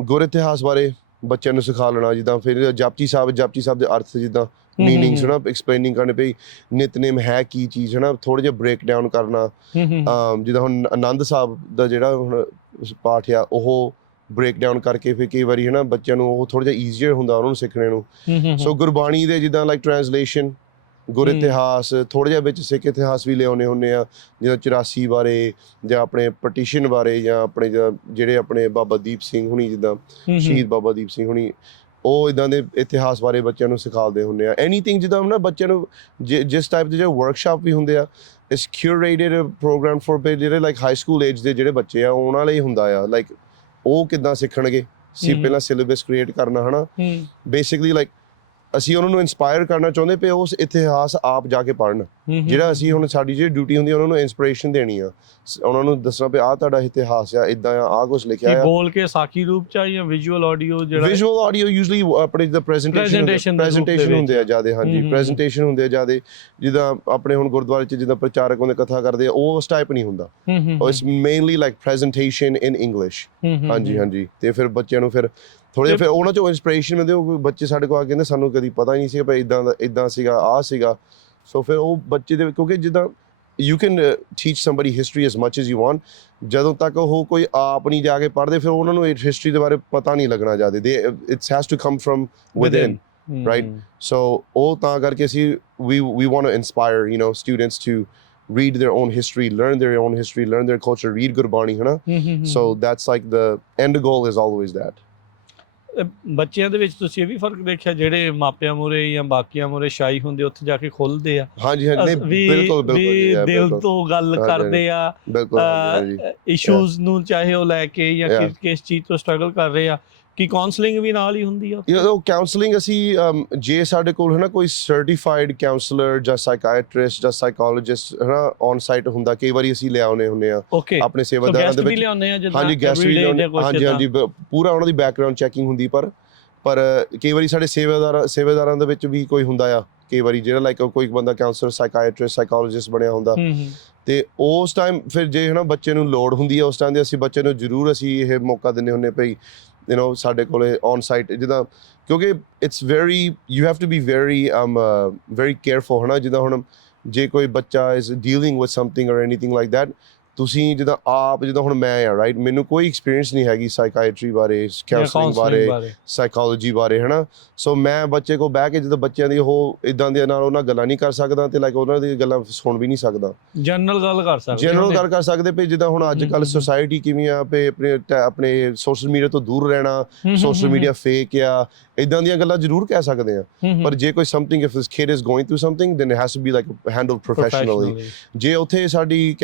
ਗੁਰ ਇਤਿਹਾਸ ਬਾਰੇ ਬੱਚਿਆਂ ਨੂੰ ਸਿਖਾ ਲੈਣਾ, ਜਿੱਦਾਂ ਫਿਰ ਜਪਜੀ ਸਾਹਿਬ ਦੇ ਅਰਥ, ਜਿੱਦਾਂ ਮੀਨਿੰਗਸ ਹਨਾ, ਐਕਸਪਲੇਨਿੰਗ ਕਰਨੇ ਪਈ, ਨਿਤਨੇਮ ਹੈ ਕੀ ਚੀਜ਼ ਹਨਾ, ਥੋੜਾ ਜਿਹਾ ਬ੍ਰੇਕ ਡਾਊਨ ਕਰਨਾ। ਜਿੱਦਾਂ ਹੁਣ ਆਨੰਦ ਸਾਹਿਬ ਦਾ ਜਿਹੜਾ ਹੁਣ ਪਾਠ ਆ, ਉਹ ਬ੍ਰੇਕ ਡਾਊਨ ਕਰਕੇ ਫਿਰ ਕਈ ਵਾਰੀ ਹਨਾ ਬੱਚਿਆਂ ਨੂੰ ਉਹ ਥੋੜਾ ਜਿਹਾ ਈਜ਼ੀਅਰ ਹੁੰਦਾ ਉਹਨਾਂ ਨੂੰ ਸਿੱਖਣੇ ਨੂੰ। ਸੋ ਗੁਰਬਾਣੀ ਦੇ ਜਿੱਦਾਂ ਲਾਈਕ ਟ੍ਰਾਂਸਲੇਸ਼ਨ, ਗੁਰ ਇਤਿਹਾਸ, ਥੋੜਾ ਜਿਹਾ ਵਿੱਚ ਸਿੱਖ ਇਤਿਹਾਸ ਵੀ ਲਿਆਉਣੇ ਹੁੰਦੇ ਆ, ਜਿੱਦਾਂ 84 ਬਾਰੇ ਜਾਂ ਆਪਣੇ ਪਟੀਸ਼ਨ ਬਾਰੇ, ਜਾਂ ਆਪਣੇ ਜਿਹੜੇ ਆਪਣੇ ਬਾਬਾ ਦੀਪ ਸਿੰਘ ਹੁਣੀ, ਜਿੱਦਾਂ ਸ਼ਹੀਦ ਬਾਬਾ ਦੀਪ ਸਿੰਘ ਹੁਣੀ, ਉਹ ਇਦਾਂ ਦੇ ਇਤਿਹਾਸ ਬਾਰੇ ਬੱਚਿਆਂ ਨੂੰ ਸਿਖਾਉਂਦੇ ਹੁੰਦੇ ਆ। ਐਨੀਥਿੰਗ ਜਿੱਦਾਂ ਨਾ ਬੱਚਿਆਂ ਨੂੰ ਜਿਸ ਟਾਈਪ ਦੇ ਜਿਹੜੇ ਵਰਕਸ਼ਾਪ ਵੀ ਹੁੰਦੇ ਆ, ਇਸ ਕਿਊਰੇਟਡ ਪ੍ਰੋਗਰਾਮ ਫॉर ਜਿਹੜੇ ਲਾਈਕ ਹਾਈ ਸਕੂਲ ਏਜ ਦੇ ਜਿਹੜੇ ਬੱਚੇ ਆ, ਉਹਨਾਂ ਲਈ ਹੁੰਦਾ ਆ। ਲਾਈਕ ਉਹ ਕਿੱਦਾਂ ਸਿੱਖਣਗੇ, ਪਹਿਲਾਂ ਸਿਲੇਬਸ ਕ੍ਰੀਏਟ ਕਰਨਾ ਹਨਾ। ਬੇਸਿਕਲੀ ਲਾਈਕ ਅਸੀਂ ਉਹਨਾਂ ਨੂੰ ਇਨਸਪਾਇਰ ਕਰਨਾ ਚਾਹੁੰਦੇ ਪਏ ਉਸ ਇਤਿਹਾਸ ਆਪ ਜਾ ਕੇ ਪੜ੍ਹਨ। ਜਿਹੜਾ ਅਸੀਂ ਹੁਣ ਸਾਡੀ ਜਿਹੜੀ ਡਿਊਟੀ ਹੁੰਦੀ ਉਹਨਾਂ ਨੂੰ ਇੰਸਪੀਰੇਸ਼ਨ ਦੇਣੀ ਆ, ਉਹਨਾਂ ਨੂੰ ਦੱਸਣਾ ਪਿਆ ਆਹ ਤੁਹਾਡਾ ਇਤਿਹਾਸ ਆ, ਇਦਾਂ ਆ ਕੁਝ ਲਿਖਿਆ ਆ। ਬੋਲ ਕੇ ਸਾਖੀ ਰੂਪ ਚ ਜਾਂ ਵਿਜ਼ੂਅਲ ਆਡੀਓ? ਜਿਹੜਾ ਵਿਜ਼ੂਅਲ ਆਡੀਓ ਯੂਜੂਅਲੀ ਆਪਣੇ ਜਿੱਦਾਂ ਪ੍ਰੈਜੈਂਟੇਸ਼ਨ ਹੁੰਦੇ ਆ ਜ਼ਿਆਦਾ। ਹਾਂਜੀ, ਪ੍ਰੈਜੈਂਟੇਸ਼ਨ ਹੁੰਦੇ ਆ ਜ਼ਿਆਦਾ, ਜਿੱਦਾਂ ਆਪਣੇ ਹੁਣ ਗੁਰਦੁਆਰੇ 'ਚ ਜਿੱਦਾਂ ਪ੍ਰਚਾਰਕ ਹੁੰਦੇ ਕਥਾ ਕਰਦੇ ਆ, ਉਹ ਉਸ ਟਾਈਪ ਨਹੀਂ ਹੁੰਦਾ। It's mainly like presentation in English. ਹਾਂਜੀ ਹਾਂਜੀ, ਤੇ ਫਿਰ ਬੱਚਿਆਂ ਨੂੰ ਫਿਰ ਥੋੜਾ ਜਿਹਾ ਫਿਰ ਉਹਨਾਂ 'ਚੋਂ ਇੰਸਪੀਰੇਸ਼ਨ ਮਿਲਦੀ। ਉਹ ਬੱਚੇ ਸਾਡੇ ਕੋਲ ਆ ਕੇ ਕਹਿੰਦੇ ਸਾਨੂੰ ਕਦੀ ਪਤਾ ਹੀ ਨਹੀਂ ਸੀਗਾ ਭਾਈ ਇਦਾਂ ਸੀਗਾ, ਆਹ ਸੀਗਾ। ਸੋ ਫਿਰ ਉਹ ਬੱਚੇ ਦੇ, ਕਿਉਂਕਿ ਜਿੱਦਾਂ you can teach somebody history as much as you want, ਜਦੋਂ ਤੱਕ ਉਹ ਕੋਈ ਆਪ ਨਹੀਂ ਜਾ ਕੇ ਪੜ੍ਹਦੇ ਫਿਰ ਉਹਨਾਂ ਨੂੰ ਹਿਸਟਰੀ ਦੇ ਬਾਰੇ ਪਤਾ ਨਹੀਂ ਲੱਗਣਾ ਜ਼ਿਆਦਾ। it has to come from within, right? So ਉਹ ਤਾਂ ਕਰਕੇ ਅਸੀਂ we want to inspire, you know, students to read their own history, learn their own history, learn their culture, read Gurbani ਹਨਾ। So that's like the end goal is always that. ਬੱਚਿਆਂ ਦੇ ਵਿੱਚ ਤੁਸੀਂ ਇਹ ਵੀ ਫਰਕ ਦੇਖਿਆ, ਜਿਹੜੇ ਮਾਪਿਆਂ ਮੂਹਰੇ ਜਾਂ ਬਾਕੀਆਂ ਮੂਹਰੇ ਸ਼ਾਈ ਹੁੰਦੇ, ਉੱਥੇ ਜਾ ਕੇ ਖੁੱਲਦੇ ਆ? ਹਾਂਜੀ ਹਾਂਜੀ, ਬਿਲਕੁਲ ਦਿਲ ਤੋਂ ਗੱਲ ਕਰਦੇ ਆ ਇਸ਼ੂਜ਼ ਨੂੰ, ਚਾਹੇ ਉਹ ਲੈ ਕੇ ਜਾਂ ਕਿਸ ਚੀਜ਼ ਤੋਂ ਸਟਰਗਲ ਕਰ ਰਹੇ ਆ। ਕੀ ਕਾਉਂਸਲਿੰਗ ਵੀ ਨਾਲ ਹੀ ਹੁੰਦੀ ਆ? ਕਾਉਂਸਲਿੰਗ ਅਸੀਂ ਜੇ ਸਾਡੇ ਕੋਲ ਹਨਾ ਕੋਈ ਸਰਟੀਫਾਈਡ ਕਾਉਂਸਲਰ ਜਾਂ ਸਾਈਕਾਇਟ੍ਰਿਸਟ ਜਾਂ ਸਾਈਕੋਲੋਜਿਸਟ ਹਨਾ ਔਨ ਸਾਈਟ ਹੁੰਦਾ, ਕਈ ਵਾਰੀ ਅਸੀਂ ਲਿਆਉਣੇ ਹੁੰਦੇ ਆ ਆਪਣੇ ਸੇਵਾਦਾਰਾਂ ਦੇ ਵਿੱਚ। ਹਾਂਜੀ, ਗੈਸਟ ਵੀ ਲਿਆਉਂਦੇ, ਹਾਂਜੀ ਹਾਂਜੀ, ਪੂਰਾ ਉਹਨਾਂ ਦੀ ਬੈਕਗ੍ਰਾਉਂਡ ਚੈਕਿੰਗ ਹੁੰਦੀ। ਪਰ ਕਈ ਵਾਰੀ ਸਾਡੇ ਸੇਵਾਦਾਰਾਂ ਦੇ ਵਿੱਚ ਵੀ ਕੋਈ ਹੁੰਦਾ ਆ, ਕਈ ਵਾਰੀ ਜਿਹੜਾ ਲਾਈਕ ਕੋਈ ਬੰਦਾ ਕਾਉਂਸਲਰ, ਸਾਈਕਾਇਟ੍ਰਿਸਟ, ਸਾਈਕੋਲੋਜਿਸਟ ਬਣਿਆ ਹੁੰਦਾ, ਤੇ ਉਸ ਟਾਈਮ ਫਿਰ ਜੇ ਹਨਾ ਬੱਚੇ ਨੂੰ ਲੋੜ ਹੁੰਦੀ ਹੈ, ਉਸ ਟਾਈਮ ਦੇ ਅਸੀਂ ਬੱਚੇ ਨੂੰ ਜ਼ਰੂਰ ਅਸੀਂ ਇਹ ਮੌਕਾ ਦਿੰਦੇ ਹੁੰਦੇ ਭਈ you know ਸਾਡੇ ਕੋਲੇ ਔਨ ਸਾਈਟ, ਜਿੱਦਾਂ ਕਿਉਂਕਿ it's very you have to be very careful ਹਨਾ। ਜਿੱਦਾਂ ਹੁਣ ਜੇ ਕੋਈ ਬੱਚਾ is dealing with something or anything like that, ਤੁਸੀਂ ਜਿੱਦਾਂ ਆਪ ਜਿੱਦਾਂ ਹੁਣ ਮੈਂ ਆ ਰਾਈਟ, ਮੈਨੂੰ ਕੋਈ ਐਕਸਪੀਰੀਅੰਸ ਨਹੀਂ ਹੈਗੀ ਸਾਈਕਾਇਟਰੀ ਬਾਰੇ, ਕਾਉਂਸਲਿੰਗ ਬਾਰੇ, ਸਾਈਕੋਲੋਜੀ ਬਾਰੇ ਹਨਾ। ਸੋ ਮੈਂ ਬੱਚੇ ਕੋਲ ਬਹਿ ਕੇ ਜਿੱਦਾਂ ਬੱਚਿਆਂ ਦੀ ਉਹ ਇਦਾਂ ਦੇ ਨਾਲ ਉਹਨਾਂ ਗੱਲਾਂ ਨਹੀਂ ਕਰ ਸਕਦਾ, ਤੇ ਲਾਈਕ ਉਹਨਾਂ ਦੀ ਗੱਲਾਂ ਸੁਣ ਵੀ ਨਹੀਂ ਸਕਦਾ। ਜਨਰਲ ਗੱਲ ਕਰ ਸਕਦੇ ਪਏ, ਜਿੱਦਾਂ ਹੁਣ ਅੱਜ ਕੱਲ੍ਹ ਸੋਸਾਇਟੀ ਕਿਵੇਂ ਆ ਪਏ, ਆਪਣੇ ਸੋਸ਼ਲ ਮੀਡੀਆ ਤੋਂ ਦੂਰ ਰਹਿਣਾ, ਸੋਸ਼ਲ ਮੀਡੀਆ ਫੇਕ ਆ, ਇਦਾਂ ਦੀਆਂ ਗੱਲਾਂ ਜ਼ਰੂਰ ਕਹਿ ਸਕਦੇ ਆ। ਪਰ ਜੇ ਕੋਈ something, if this kid is going through something, then it has to be like handled professionally. ਜੇ ਉੱਥੇ ਸਾਡੇ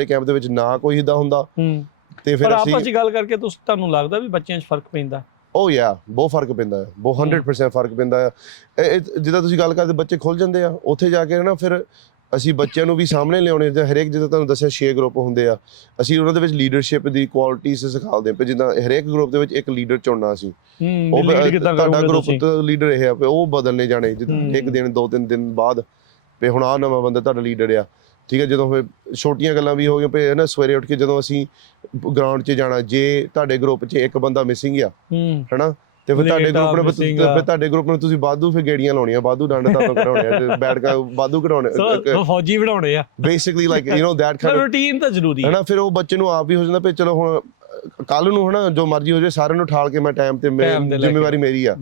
ਕੈਂਪ ਦੇ ਵਿੱਚ ਨਾ ਕੋਈ ਏਦਾਂ ਹੁੰਦਾ, ਤੇ ਫਿਰ ਅਸੀਂ ਆਪਸ ਵਿੱਚ ਗੱਲ ਕਰਕੇ ਤੁਹਾਨੂੰ ਲੱਗਦਾ ਵੀ ਬੱਚਿਆਂ 'ਚ ਫਰਕ ਪੈਂਦਾ? ਓ ਯਾ, ਬਹੁਤ ਫਰਕ ਪੈਂਦਾ ਹੈ, ਬਹੁਤ 100% ਫਰਕ ਪੈਂਦਾ ਹੈ। ਜਿੱਦਾਂ ਤੁਸੀਂ ਗੱਲ ਕਰਦੇ ਬੱਚੇ ਖੁੱਲ ਜਾਂਦੇ ਆ, ਉੱਥੇ ਜਾ ਕੇ ਨਾ ਫਿਰ ਅਸੀਂ ਬੱਚਿਆਂ ਨੂੰ ਵੀ ਸਾਹਮਣੇ ਲਿਆਉਣੇ। ਹਰੇਕ ਜਿੱਦਾਂ ਤੁਹਾਨੂੰ ਦੱਸਿਆ 6 ਗਰੁੱਪ ਹੁੰਦੇ ਆ, ਅਸੀਂ ਉਹਨਾਂ ਦੇ ਵਿੱਚ ਲੀਡਰਸ਼ਿਪ ਦੀ ਕੁਆਲਿਟੀਜ਼ ਸਿਖਾਉਂਦੇ ਪਏ। ਜਿੱਦਾਂ ਹਰੇਕ ਗਰੁੱਪ ਦੇ ਵਿੱਚ ਇੱਕ ਲੀਡਰ ਚੁਣਨਾ ਸੀ, ਉਹ ਤੁਹਾਡਾ ਗਰੁੱਪ ਦਾ ਲੀਡਰ ਇਹ ਆ, ਉਹ ਬਦਲਨੇ ਜਾਣੇ, ਜਿੱਦਾਂ ਇੱਕ ਦਿਨ 2-3 ਦਿਨ ਬਾਅਦ ਵੀ ਹੁਣ ਆਹ ਨਵਾਂ ਬੰਦਾ ਤੁਹਾਡਾ ਲੀਡਰ ਆ, ਠੀਕ ਹੈ। ਜਦੋਂ ਫਿਰ ਛੋਟੀਆਂ ਗੱਲਾਂ ਵੀ ਹੋ ਗਈਆਂ ਪਏ ਨਾ, ਸਵੇਰੇ ਉੱਠ ਕੇ ਜਦੋਂ ਅਸੀਂ ਗਰਾਊਂਡ 'ਚ ਜਾਣਾ, ਜੇ ਤੁਹਾਡੇ ਗਰੁੱਪ 'ਚ ਇੱਕ ਬੰਦਾ ਮਿਸਿੰਗ ਆ ਹਨਾ, ਤੇ ਫਿਰ ਤੁਹਾਡੇ ਗਰੁੱਪ ਨੂੰ ਤੁਸੀਂ ਵਾਧੂ ਫਿਰ ਗੇੜੀਆਂ ਲਾਉਣੀਆਂ, ਵਾਧੂ ਡੰਡ ਤਾਂ ਕਰਾਉਣੇ, ਬੈਠ ਕੇ ਵਾਧੂ ਕਰਾਉਣੇ, ਫੌਜੀ ਬਣਾਉਣੇ ਆ basically, like you know that kind of routine ਤਾਂ ਜ਼ਰੂਰੀ ਹੈ ਹਨਾ। ਫਿਰ ਉਹ ਬੱਚੇ ਨੂੰ ਆਪ ਵੀ ਹੋ ਜਾਂਦਾ ਵੀ ਚਲੋ ਹੁਣ ਕੱਲ ਨੂੰ ਹਨਾ ਜੋ ਮਰਜ਼ੀ ਹੋ ਜਾਏ, ਸਾਰਿਆਂ ਨੂੰ ਠਾਲ ਕੇ ਮੈਂ ਟਾਈਮ ਤੇ, ਜ਼ਿੰਮੇਵਾਰੀ ਮੇਰੀ ਆ।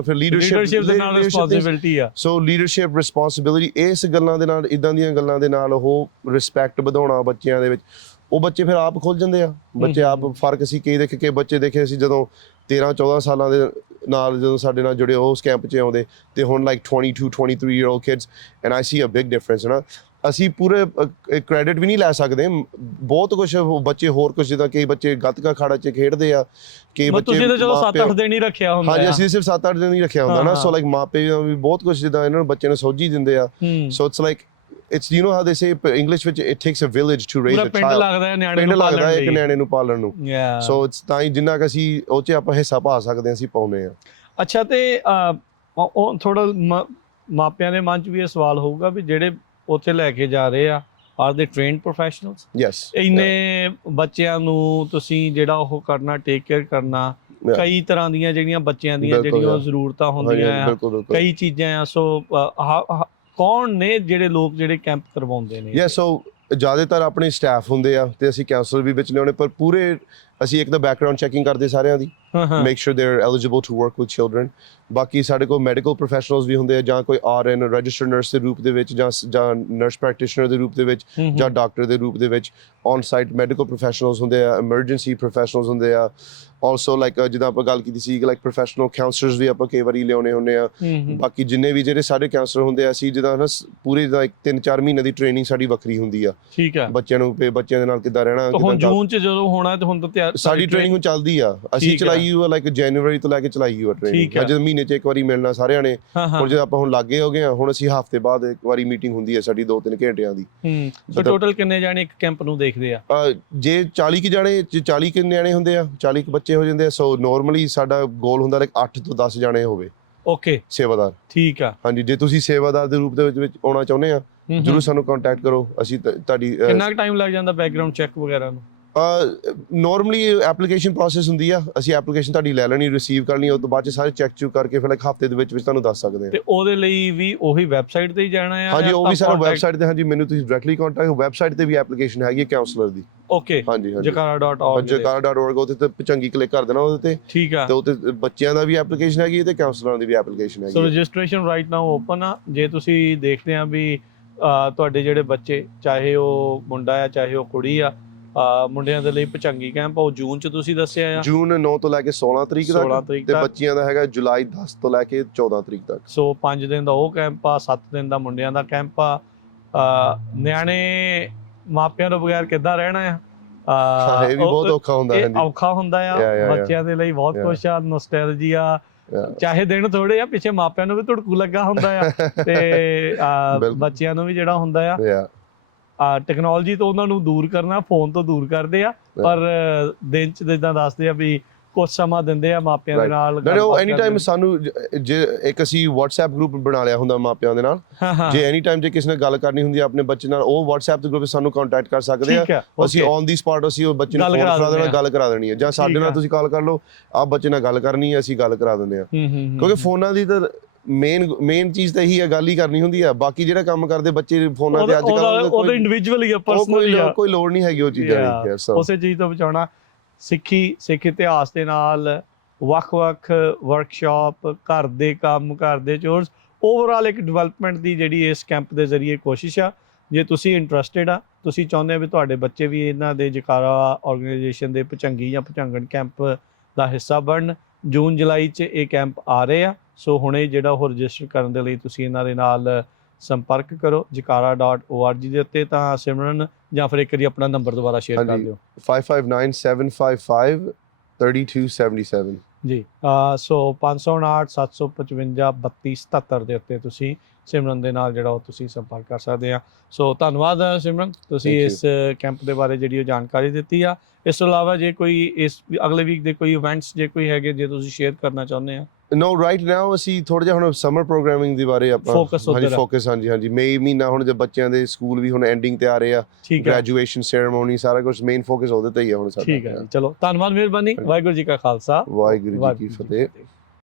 ਫਿਰ ਲੀਡਰਸ਼ਿਪ ਦੇ ਨਾਲ ਰਿਸਪੌਂਸਿਬਿਲਿਟੀ ਆ। ਸੋ ਲੀਡਰਸ਼ਿਪ, ਰਿਸਪੌਂਸਿਬਿਲਿਟੀ, ਇਸ ਗੱਲਾਂ ਦੇ ਨਾਲ, ਇਦਾਂ ਦੀਆਂ ਗੱਲਾਂ ਦੇ ਨਾਲ ਉਹ ਰਿਸਪੈਕਟ ਵਧਾਉਣਾ ਬੱਚਿਆਂ ਦੇ ਵਿੱਚ, ਉਹ ਬੱਚੇ ਫਿਰ ਆਪ ਖੁੱਲ ਜਾਂਦੇ ਆ, ਬੱਚੇ ਆਪ ਫਰਕ ਅਸੀਂ ਕਈ ਦੇਖ ਕੇ ਬੱਚੇ ਦੇਖੇ ਅਸੀਂ ਜਦੋਂ 13-14 ਸਾਲਾਂ ਦੇ ਨਾਲ ਜਦੋਂ ਸਾਡੇ ਨਾਲ ਜੁੜੇ ਉਸ ਕੈਂਪ 'ਚ ਆਉਂਦੇ ਤੇ ਹੁਣ like 22-23 year old kids and I see a big difference ਨਾ। ਅਸੀਂ ਪੂਰੇ ਕ੍ਰੈਡਿਟ ਵੀ ਨਹੀਂ ਲੈ ਸਕਦੇ, ਬਹੁਤ ਕੁਝ ਬੱਚੇ ਹੋਰ ਕੁਝ ਜਿੱਦਾਂ ਕਈ ਬੱਚੇ ਗੱਤਕਾ ਅਖਾੜਾ 'ਚ ਖੇਡਦੇ ਆ, ਕਈ ਬੱਚੇ ਤੁਸੀਂ ਤਾਂ ਚਲੋ 7-8 ਦਿਨ ਹੀ ਰੱਖਿਆ ਹੁੰਦਾ। ਹਾਂਜੀ ਅਸੀਂ ਸਿਰਫ 7-8 ਦਿਨ ਹੀ ਰੱਖਿਆ ਹੁੰਦਾ ਨਾ। ਸੋ ਲਾਈਕ ਮਾਪੇ ਵੀ ਬਹੁਤ ਕੁਝ ਜਿੱਦਾਂ ਇਹਨਾਂ ਨੂੰ ਬੱਚੇ ਨੂੰ ਸੋਝੀ ਦਿੰਦੇ ਆ। So it's like it's you know how they say English ਵਿੱਚ it takes a village to raise a child। ਪਿੰਡ ਲੱਗਦਾ ਹੈ ਨਿਆਣੇ ਪਿੰਡ ਨੂੰ ਪਾਲਣ ਲੱਗਦਾ ਲਈ, ਇੱਕ ਨਿਆਣੇ ਨੂੰ ਪਾਲਣ ਨੂੰ। ਸੋ ਇਟਸ ਤਾਂ ਹੀ ਜਿੰਨਾ ਕਿ ਅਸੀਂ ਉਹ 'ਚ ਆਪਾਂ ਹਿੱਸਾ ਪਾ ਸਕਦੇ ਹਾਂ ਅਸੀਂ ਪਾਉਂਦੇ ਹਾਂ। ਅੱਛਾ, ਤੇ ਉਹ ਥੋੜਾ ਮਾਪਿਆਂ ਦੇ ਮਨ 'ਚ ਵੀ ਇਹ ਸਵਾਲ ਹੋਊਗਾ ਵੀ ਜਿਹੜੇ ਉੱਥੇ ਲੈ ਕੇ ਜਾ ਰਹੇ ਆ ਆਰ ਦੇ ਟ੍ਰੇਨਡ ਪ੍ਰੋਫੈਸ਼ਨਲਸ? ਯੈਸ, ਇੰਨੇ ਬੱਚਿਆਂ ਨੂੰ ਤੁਸੀਂ ਜਿਹੜਾ ਉਹ ਕਰਨਾ, ਟੇਕ ਕੇਅਰ ਕਰਨਾ, ਕਈ ਤਰ੍ਹਾਂ ਦੀਆਂ ਜਿਹੜੀਆਂ ਬੱਚਿਆਂ ਦੀਆਂ ਜਿਹੜੀਆਂ ਜ਼ਰੂਰਤਾਂ ਹੁੰਦੀਆਂ ਆ, ਕਈ ਚੀਜ਼ਾਂ ਆ। ਸੋ ਕੌਣ ਨੇ ਜਿਹੜੇ ਲੋਕ ਜਿਹੜੇ ਕੈਂਪ ਕਰਵਾਉਂਦੇ ਨੇ? ਯੈਸ, ਸੋ ਜ਼ਿਆਦਾਤਰ ਆਪਣੇ ਸਟਾਫ ਹੁੰਦੇ ਆ ਤੇ ਅਸੀਂ ਕਾਉਂਸਲਰ ਵੀ ਵਿੱਚ ਲਿਆਉਣੇ, ਪਰ ਪੂਰੇ ਅਸੀਂ ਇੱਕ ਤਾਂ ਬੈਕਗ੍ਰਾਉਂਡ ਚੈਕਿੰਗ ਕਰਦੇ ਸਾਰਿਆਂ ਦੀ, make sure they are eligible to work with children. ਬਾਕੀ ਸਾਡੇ ਕੋਲ ਮੈਡੀਕਲ ਪ੍ਰੋਫੈਸ਼ਨਲਸ ਵੀ ਹੁੰਦੇ ਆ, ਜਾਂ ਕੋਈ RN ਰਜਿਸਟਰਡ ਨਰਸ ਦੇ ਰੂਪ ਦੇ ਵਿੱਚ, ਜਾਂ ਨਰਸ ਪ੍ਰੈਕਟੀਸ਼ਨਰ ਦੇ ਰੂਪ ਦੇ ਵਿੱਚ, ਜਾਂ ਡਾਕਟਰ ਦੇ ਰੂਪ ਦੇ ਵਿੱਚ। ਔਨ ਸਾਈਟ ਮੈਡੀਕਲ ਪ੍ਰੋਫੈਸ਼ਨਲਸ ਹੁੰਦੇ ਆ, ਐਮਰਜੈਂਸੀ ਪ੍ਰੋਫੈਸ਼ਨਲਸ ਹੁੰਦੇ ਆ। ਆਲਸੋ ਲਾਈਕ ਜਿੱਦਾਂ ਆਪਾਂ ਗੱਲ ਕੀਤੀ ਸੀ ਲਾਈਕ ਪ੍ਰੋਫੈਸ਼ਨਲ ਕਾਉਂਸਲਰਸ ਵੀ ਆਪਾਂ ਕਈ ਵਾਰੀ ਲਿਆਉਣੇ ਹੁੰਦੇ ਆ। ਬਾਕੀ ਜਿੰਨੇ ਵੀ ਜਿਹੜੇ ਸਾਡੇ ਕਾਉਂਸਲਰ ਹੁੰਦੇ ਆ, ਅਸੀਂ ਜਿੱਦਾਂ ਨਾ ਪੂਰੇ ਦਾ 3-4 ਮਹੀਨੇ ਦੀ ਟ੍ਰੇਨਿੰਗ ਸਾਡੀ ਵੱਖਰੀ ਹੁੰਦੀ ਆ। ਠੀਕ ਆ, ਬੱਚਿਆਂ ਨੂੰ ਬੱਚਿਆਂ ਦੇ ਨਾਲ ਕਿੱਦਾਂ ਰਹਿਣਾ। ਹੁਣ ਜੂਨ 'ਚ ਜਦੋਂ ਹੋਣਾ ਤੇ ਹੁਣ ਤਾਂ ਸਾਡੀ ਟ੍ਰੇਨਿੰਗ ਚੱਲਦੀ ਆ, ਅਸੀਂ ਚਲਾਈ ਹੋਈ ਆ ਲਾਈਕ ਜਨਵਰੀ ਤੋਂ ਲੈ ਕੇ ਚਲਾਈ ਹੋਈ ਆ ਟ੍ਰੇਨਿੰਗ। ਜਦੋਂ ਮਹੀਨੇ 'ਚ ਇੱਕ ਵਾਰੀ ਮਿਲਣਾ ਸਾਰਿਆਂ ਨੇ। ਹੁਣ ਜਦੋਂ ਆਪਾਂ ਹੁਣ ਲੱਗੇ ਹੋ ਗਏ ਆ, ਹੁਣ ਅਸੀਂ ਹਫ਼ਤੇ ਬਾਅਦ ਇੱਕ ਵਾਰੀ ਮੀਟਿੰਗ ਹੁੰਦੀ ਹੈ ਸਾਡੀ 2-3 ਘੰਟਿਆਂ ਦੀ। ਸੋ ਟੋਟਲ ਕਿੰਨੇ ਜਾਣੇ ਇੱਕ ਕੈਂਪ ਨੂੰ ਦੇਖਦੇ ਆ? ਜੇ 40 ਕੁ ਜਾਣੇ 40 ਕੁ ਨਿਆਣੇ ਹੁੰਦੇ ਆ, 40 ਕੁ ਬੱਚੇ ਹੋ ਜਾਂਦੇ ਆ। ਸੋ ਨਾਰਮਲੀ ਸਾਡਾ ਗੋਲ ਹੁੰਦਾ ਲਾਈਕ 8 ਤੋਂ 10 ਜਾਣੇ ਹੋਵੇ। ਓਕੇ, ਸੇਵਾਦਾਰ। ਠੀਕ ਆ, ਹਾਂਜੀ। ਜੇ ਤੁਸੀਂ ਸੇਵਾਦਾਰ ਦੇ ਰੂਪ ਦੇ ਵਿੱਚ ਆਉਣਾ ਚਾਹੁੰਦੇ ਆ, ਜਰੂਰ ਸਾਨੂੰ ਕੰਟੈਕਟ ਕਰੋ। ਅਸੀਂ ਤੁਹਾਡੀ ਕਿੰਨਾ ਟਾਈਮ ਲੱਗ ਜਾਂਦਾ ਬੈਕਗ੍ਰਾਉਂਡ ਚੈੱਕ ਵਗੈਰਾ ਨੂੰ? ਨਾਰਮਲੀ ਐਪਲੀਕੇਸ਼ਨ ਪ੍ਰੋਸੈਸ ਹੁੰਦੀ ਆ, ਅਸੀਂ ਐਪਲੀਕੇਸ਼ਨ ਤੁਹਾਡੀ ਲੈ ਲੈਣੀ, ਰਿਸੀਵ ਕਰਨੀ, ਉਸ ਤੋਂ ਬਾਅਦ 'ਚ ਸਾਰੇ ਚੈੱਕ ਚੁੱਕ ਕਰਕੇ ਫਿਰ ਇੱਕ ਹਫ਼ਤੇ ਦੇ ਵਿੱਚ ਤੁਹਾਨੂੰ ਦੱਸ ਸਕਦੇ ਹਾਂ। ਤੇ ਉਹਦੇ ਲਈ ਵੀ ਉਹੀ ਵੈਬਸਾਈਟ ਤੇ ਹੀ ਜਾਣਾ ਆ? ਹਾਂਜੀ, ਉਹ ਵੀ ਸਾਰਾ ਵੈਬਸਾਈਟ ਤੇ। ਹਾਂਜੀ, ਮੈਨੂੰ ਤੁਸੀਂ ਡਾਇਰੈਕਟਲੀ ਕੰਟੈਕਟ, ਵੈਬਸਾਈਟ ਤੇ ਵੀ ਐਪਲੀਕੇਸ਼ਨ ਹੈਗੀ ਹੈ ਕਾਉਂਸਲਰ ਦੀ। ਓਕੇ, ਹਾਂਜੀ ਹਾਂਜੀ, jekara.org ਉਹਦੇ ਤੇ ਚੰਗੀ ਕਲਿੱਕ ਕਰ ਦੇਣਾ ਉਹਦੇ ਤੇ। ਠੀਕ ਆ, ਤੇ ਉਹਦੇ ਬੱਚਿਆਂ ਦਾ ਵੀ ਐਪਲੀਕੇਸ਼ਨ ਹੈਗੀ ਤੇ ਕਾਉਂਸਲਰਾਂ ਦੀ ਵੀ ਐਪਲੀਕੇਸ਼ਨ ਹੈਗੀ। ਸੋ ਰਜਿਸਟ੍ਰੇਸ਼ਨ ਰਾਈਟ ਨਾਓ ਓਪਨ ਆ। ਜੇ ਤੁਸੀਂ ਦੇਖਦੇ ਆ ਵੀ ਤੁਹਾਡੇ ਜਿਹੜੇ ਬੱਚੇ, ਚਾਹੇ ਉਹ ਮੁੰਡਾ ਆ ਚਾਹੇ ਉਹ ਕੁੜੀ ਆ, ਮੁੰਡਿਆਂ ਦੇ ਲਈ ਭਚੰਗੀ ਕੈਂਪ ਉਹ ਜੂਨ 'ਚ ਤੁਸੀਂ ਦੱਸਿਆ ਆ, ਜੂਨ 9 ਤੋਂ ਲੈ ਕੇ 16 ਤਰੀਕ ਤੱਕ, ਤੇ ਬੱਚਿਆਂ ਦਾ ਹੈਗਾ ਜੁਲਾਈ 10 ਤੋਂ ਲੈ ਕੇ 14 ਤਰੀਕ ਤੱਕ। ਸੋ 5 ਦਿਨ ਦਾ ਉਹ ਕੈਂਪ ਆ, 7 ਦਿਨ ਦਾ ਮੁੰਡਿਆਂ ਦਾ ਕੈਂਪ ਆ। ਨਿਆਣੇ ਮਾਪਿਆਂ ਤੋਂ ਬਗੈਰ ਕਿੱਦਾਂ ਰਹਿਣਾ ਆ? ਇਹ ਵੀ ਬਹੁਤ ਔਖਾ ਹੁੰਦਾ ਹੈ। ਔਖਾ ਹੁੰਦਾ ਆ ਬੱਚਿਆਂ ਦੇ ਲਈ, ਬਹੁਤ ਕੁਛ ਆ, ਨੋਸਟੈਲਜੀਆ। ਚਾਹੇ ਦਿਨ ਥੋੜੇ ਆ, ਪਿੱਛੇ ਮਾਪਿਆਂ ਨੂੰ ਵੀ ਧੁੜਕੂ ਲੱਗਾ ਹੁੰਦਾ ਆ ਤੇ ਬੱਚਿਆਂ ਨੂੰ ਵੀ ਜਿਹੜਾ ਹੁੰਦਾ ਆ ਟੈਕਨੋਲੋਜੀ ਤੋਂ ਉਹਨਾਂ ਨੂੰ ਦੂਰ ਕਰਨਾ, ਫੋਨ ਤੋਂ ਦੂਰ ਕਰਦੇ ਆ, ਪਰ ਦਿਨ 'ਚ ਜਿੱਦਾਂ ਦੱਸਦੇ ਆ ਵੀ ਕੁਛ ਸਮਾਂ ਦਿੰਦੇ ਆ ਮਾਪਿਆਂ ਦੇ ਨਾਲ। ਐਨੀ ਟਾਈਮ ਸਾਨੂੰ ਜੇ ਇੱਕ ਅਸੀਂ WhatsApp ਗਰੁੱਪ ਬਣਾ ਲਿਆ ਹੁੰਦਾ ਮਾਪਿਆਂ ਦੇ ਨਾਲ, ਜੇ ਐਨੀ ਟਾਈਮ ਜੇ ਕਿਸੇ ਨੇ ਗੱਲ ਕਰਨੀ ਹੁੰਦੀ ਆ ਆਪਣੇ ਬੱਚੇ ਨਾਲ, ਉਹ WhatsApp ਦੇ ਗਰੁੱਪ ਵਿੱਚ ਸਾਨੂੰ ਕੰਟੈਕਟ ਕਰ ਸਕਦੇ ਆ। ਅਸੀਂ ਔਨ ਦੀ ਸਪਾਟ ਅਸੀਂ ਉਹ ਬੱਚੇ ਨੂੰ ਫੋਨ ਕਰਾ ਦੇਣਾ, ਗੱਲ ਕਰਾ ਦੇਣੀ ਹੈ, ਜਾਂ ਸਾਡੇ ਨਾਲ ਤੁਸੀਂ ਕਾਲ ਕਰ ਲਓ, ਆਹ ਬੱਚੇ ਨਾਲ ਗੱਲ ਕਰਨੀ ਹੈ, ਅਸੀਂ ਗੱਲ ਕਰਾ ਦਿੰਦੇ ਆ। ਕਿਉਂਕਿ ਫੋਨਾਂ ਦੀ ਤਾਂ ਮੇਨ ਚੀਜ਼ ਤਾਂ ਇਹੀ ਹੈ, ਗੱਲ ਹੀ ਕਰਨੀ ਹੁੰਦੀ ਆ। ਬਾਕੀ ਜਿਹੜਾ ਕੰਮ ਕਰਦੇ ਬੱਚੇ ਫੋਨਾਂ ਤੇ ਅੱਜ ਕੱਲ੍ਹ, ਉਹ ਇੰਡੀਵਿਜੂਅਲੀ ਆ, ਪਰਸਨਲੀ ਆ, ਕੋਈ ਲੋੜ ਨਹੀਂ ਹੈਗੀ ਉਹ ਚੀਜ਼ਾਂ ਦੀ। ਉਸੇ ਚੀਜ਼ ਤੋਂ ਬਚਾਉਣਾ। ਸਿੱਖ ਇਤਿਹਾਸ ਦੇ ਨਾਲ ਵੱਖ-ਵੱਖ ਵਰਕਸ਼ਾਪ, ਘਰ ਦੇ ਕੰਮ, ਘਰ ਦੇ ਚੋਰਸ, ਓਵਰਆਲ ਇੱਕ ਡਿਵੈਲਪਮੈਂਟ ਦੀ ਜਿਹੜੀ ਇਸ ਕੈਂਪ ਦੇ ਜ਼ਰੀਏ ਕੋਸ਼ਿਸ਼ ਆ। ਜੇ ਤੁਸੀਂ ਇੰਟਰਸਟਿਡ ਆ, ਤੁਸੀਂ ਚਾਹੁੰਦੇ ਹੋ ਵੀ ਤੁਹਾਡੇ ਬੱਚੇ ਵੀ ਇਹਨਾਂ ਦੇ ਜਕਾਰਾ ਆਰਗੇਨਾਈਜੇਸ਼ਨ ਦੇ ਭਚੰਗੀ ਜਾਂ ਭਚੰਗਣ ਕੈਂਪ ਦਾ ਹਿੱਸਾ ਬਣਨ, ਜੂਨ ਜੁਲਾਈ 'ਚ ਇਹ ਕੈਂਪ ਆ ਰਹੇ ਆ। ਸੋ ਹੁਣੇ ਜਿਹੜਾ ਉਹ ਰਜਿਸਟਰ ਕਰਨ ਦੇ ਲਈ ਤੁਸੀਂ ਇਹਨਾਂ ਦੇ ਨਾਲ ਸੰਪਰਕ ਕਰੋ jekara.org ਦੇ ਉੱਤੇ। ਤਾਂ ਸਿਮਰਨ, ਜਾਂ ਫਿਰ ਇੱਕ ਵਾਰੀ ਆਪਣਾ ਨੰਬਰ ਦੁਬਾਰਾ ਸ਼ੇਅਰ ਕਰ ਦਿਓ। 5597553277 ਜੀ। ਸੋ 559-755-3277 ਦੇ ਉੱਤੇ ਤੁਸੀਂ ਸਿਮਰਨ ਦੇ ਨਾਲ ਜਿਹੜਾ ਉਹ ਤੁਸੀਂ ਸੰਪਰਕ ਕਰ ਸਕਦੇ ਆ। ਸੋ ਧੰਨਵਾਦ ਸਿਮਰਨ, ਤੁਸੀਂ ਇਸ ਕੈਂਪ ਦੇ ਬਾਰੇ ਜਿਹੜੀ ਉਹ ਜਾਣਕਾਰੀ ਦਿੱਤੀ ਆ। ਇਸ ਤੋਂ ਇਲਾਵਾ ਜੇ ਕੋਈ ਇਸ ਅਗਲੇ ਵੀਕ ਦੇ ਕੋਈ ਇਵੈਂਟਸ ਜੇ ਕੋਈ ਹੈਗੇ, ਜੇ ਤੁਸੀਂ ਸ਼ੇਅਰ ਕਰਨਾ ਚਾਹੁੰਦੇ ਆ? ਨੋ, ਰਾਈਟ ਨਾਓ ਅਸੀਂ ਥੋੜਾ ਜਿਹਾ ਹੁਣ ਸਮਰ ਪ੍ਰੋਗਰਾਮਿੰਗ ਦੇ ਬਾਰੇ ਆਪਾਂ ਫੋਕਸ, ਹਾਂਜੀ ਮਈ ਮਹੀਨਾ ਹੁਣ ਜੇ ਬੱਚਿਆਂ ਦੇ ਸਕੂਲ ਵੀ ਹੁਣ ਐਂਡਿੰਗ ਤੇ ਆ ਰਹੇ ਆ, ਗ੍ਰੈਜੂਏਸ਼ਨ ਸੈਰੇਮੋਨੀ, ਸਾਰਾ ਕੁਝ ਮੇਨ ਫੋਕਸ ਉਹਦੇ ਤੇ ਹੀ ਆ ਹੁਣ ਸਾਡਾ। ਠੀਕ ਹੈ, ਚਲੋ ਧੰਨਵਾਦ, ਮਿਹਰਬਾਨੀ। ਵਾਹਿਗੁਰੂ ਜੀ ਕਾ ਖਾਲਸਾ, ਵਾਹਿਗੁਰੂ ਜੀ ਕੀ ਫਤਿਹ।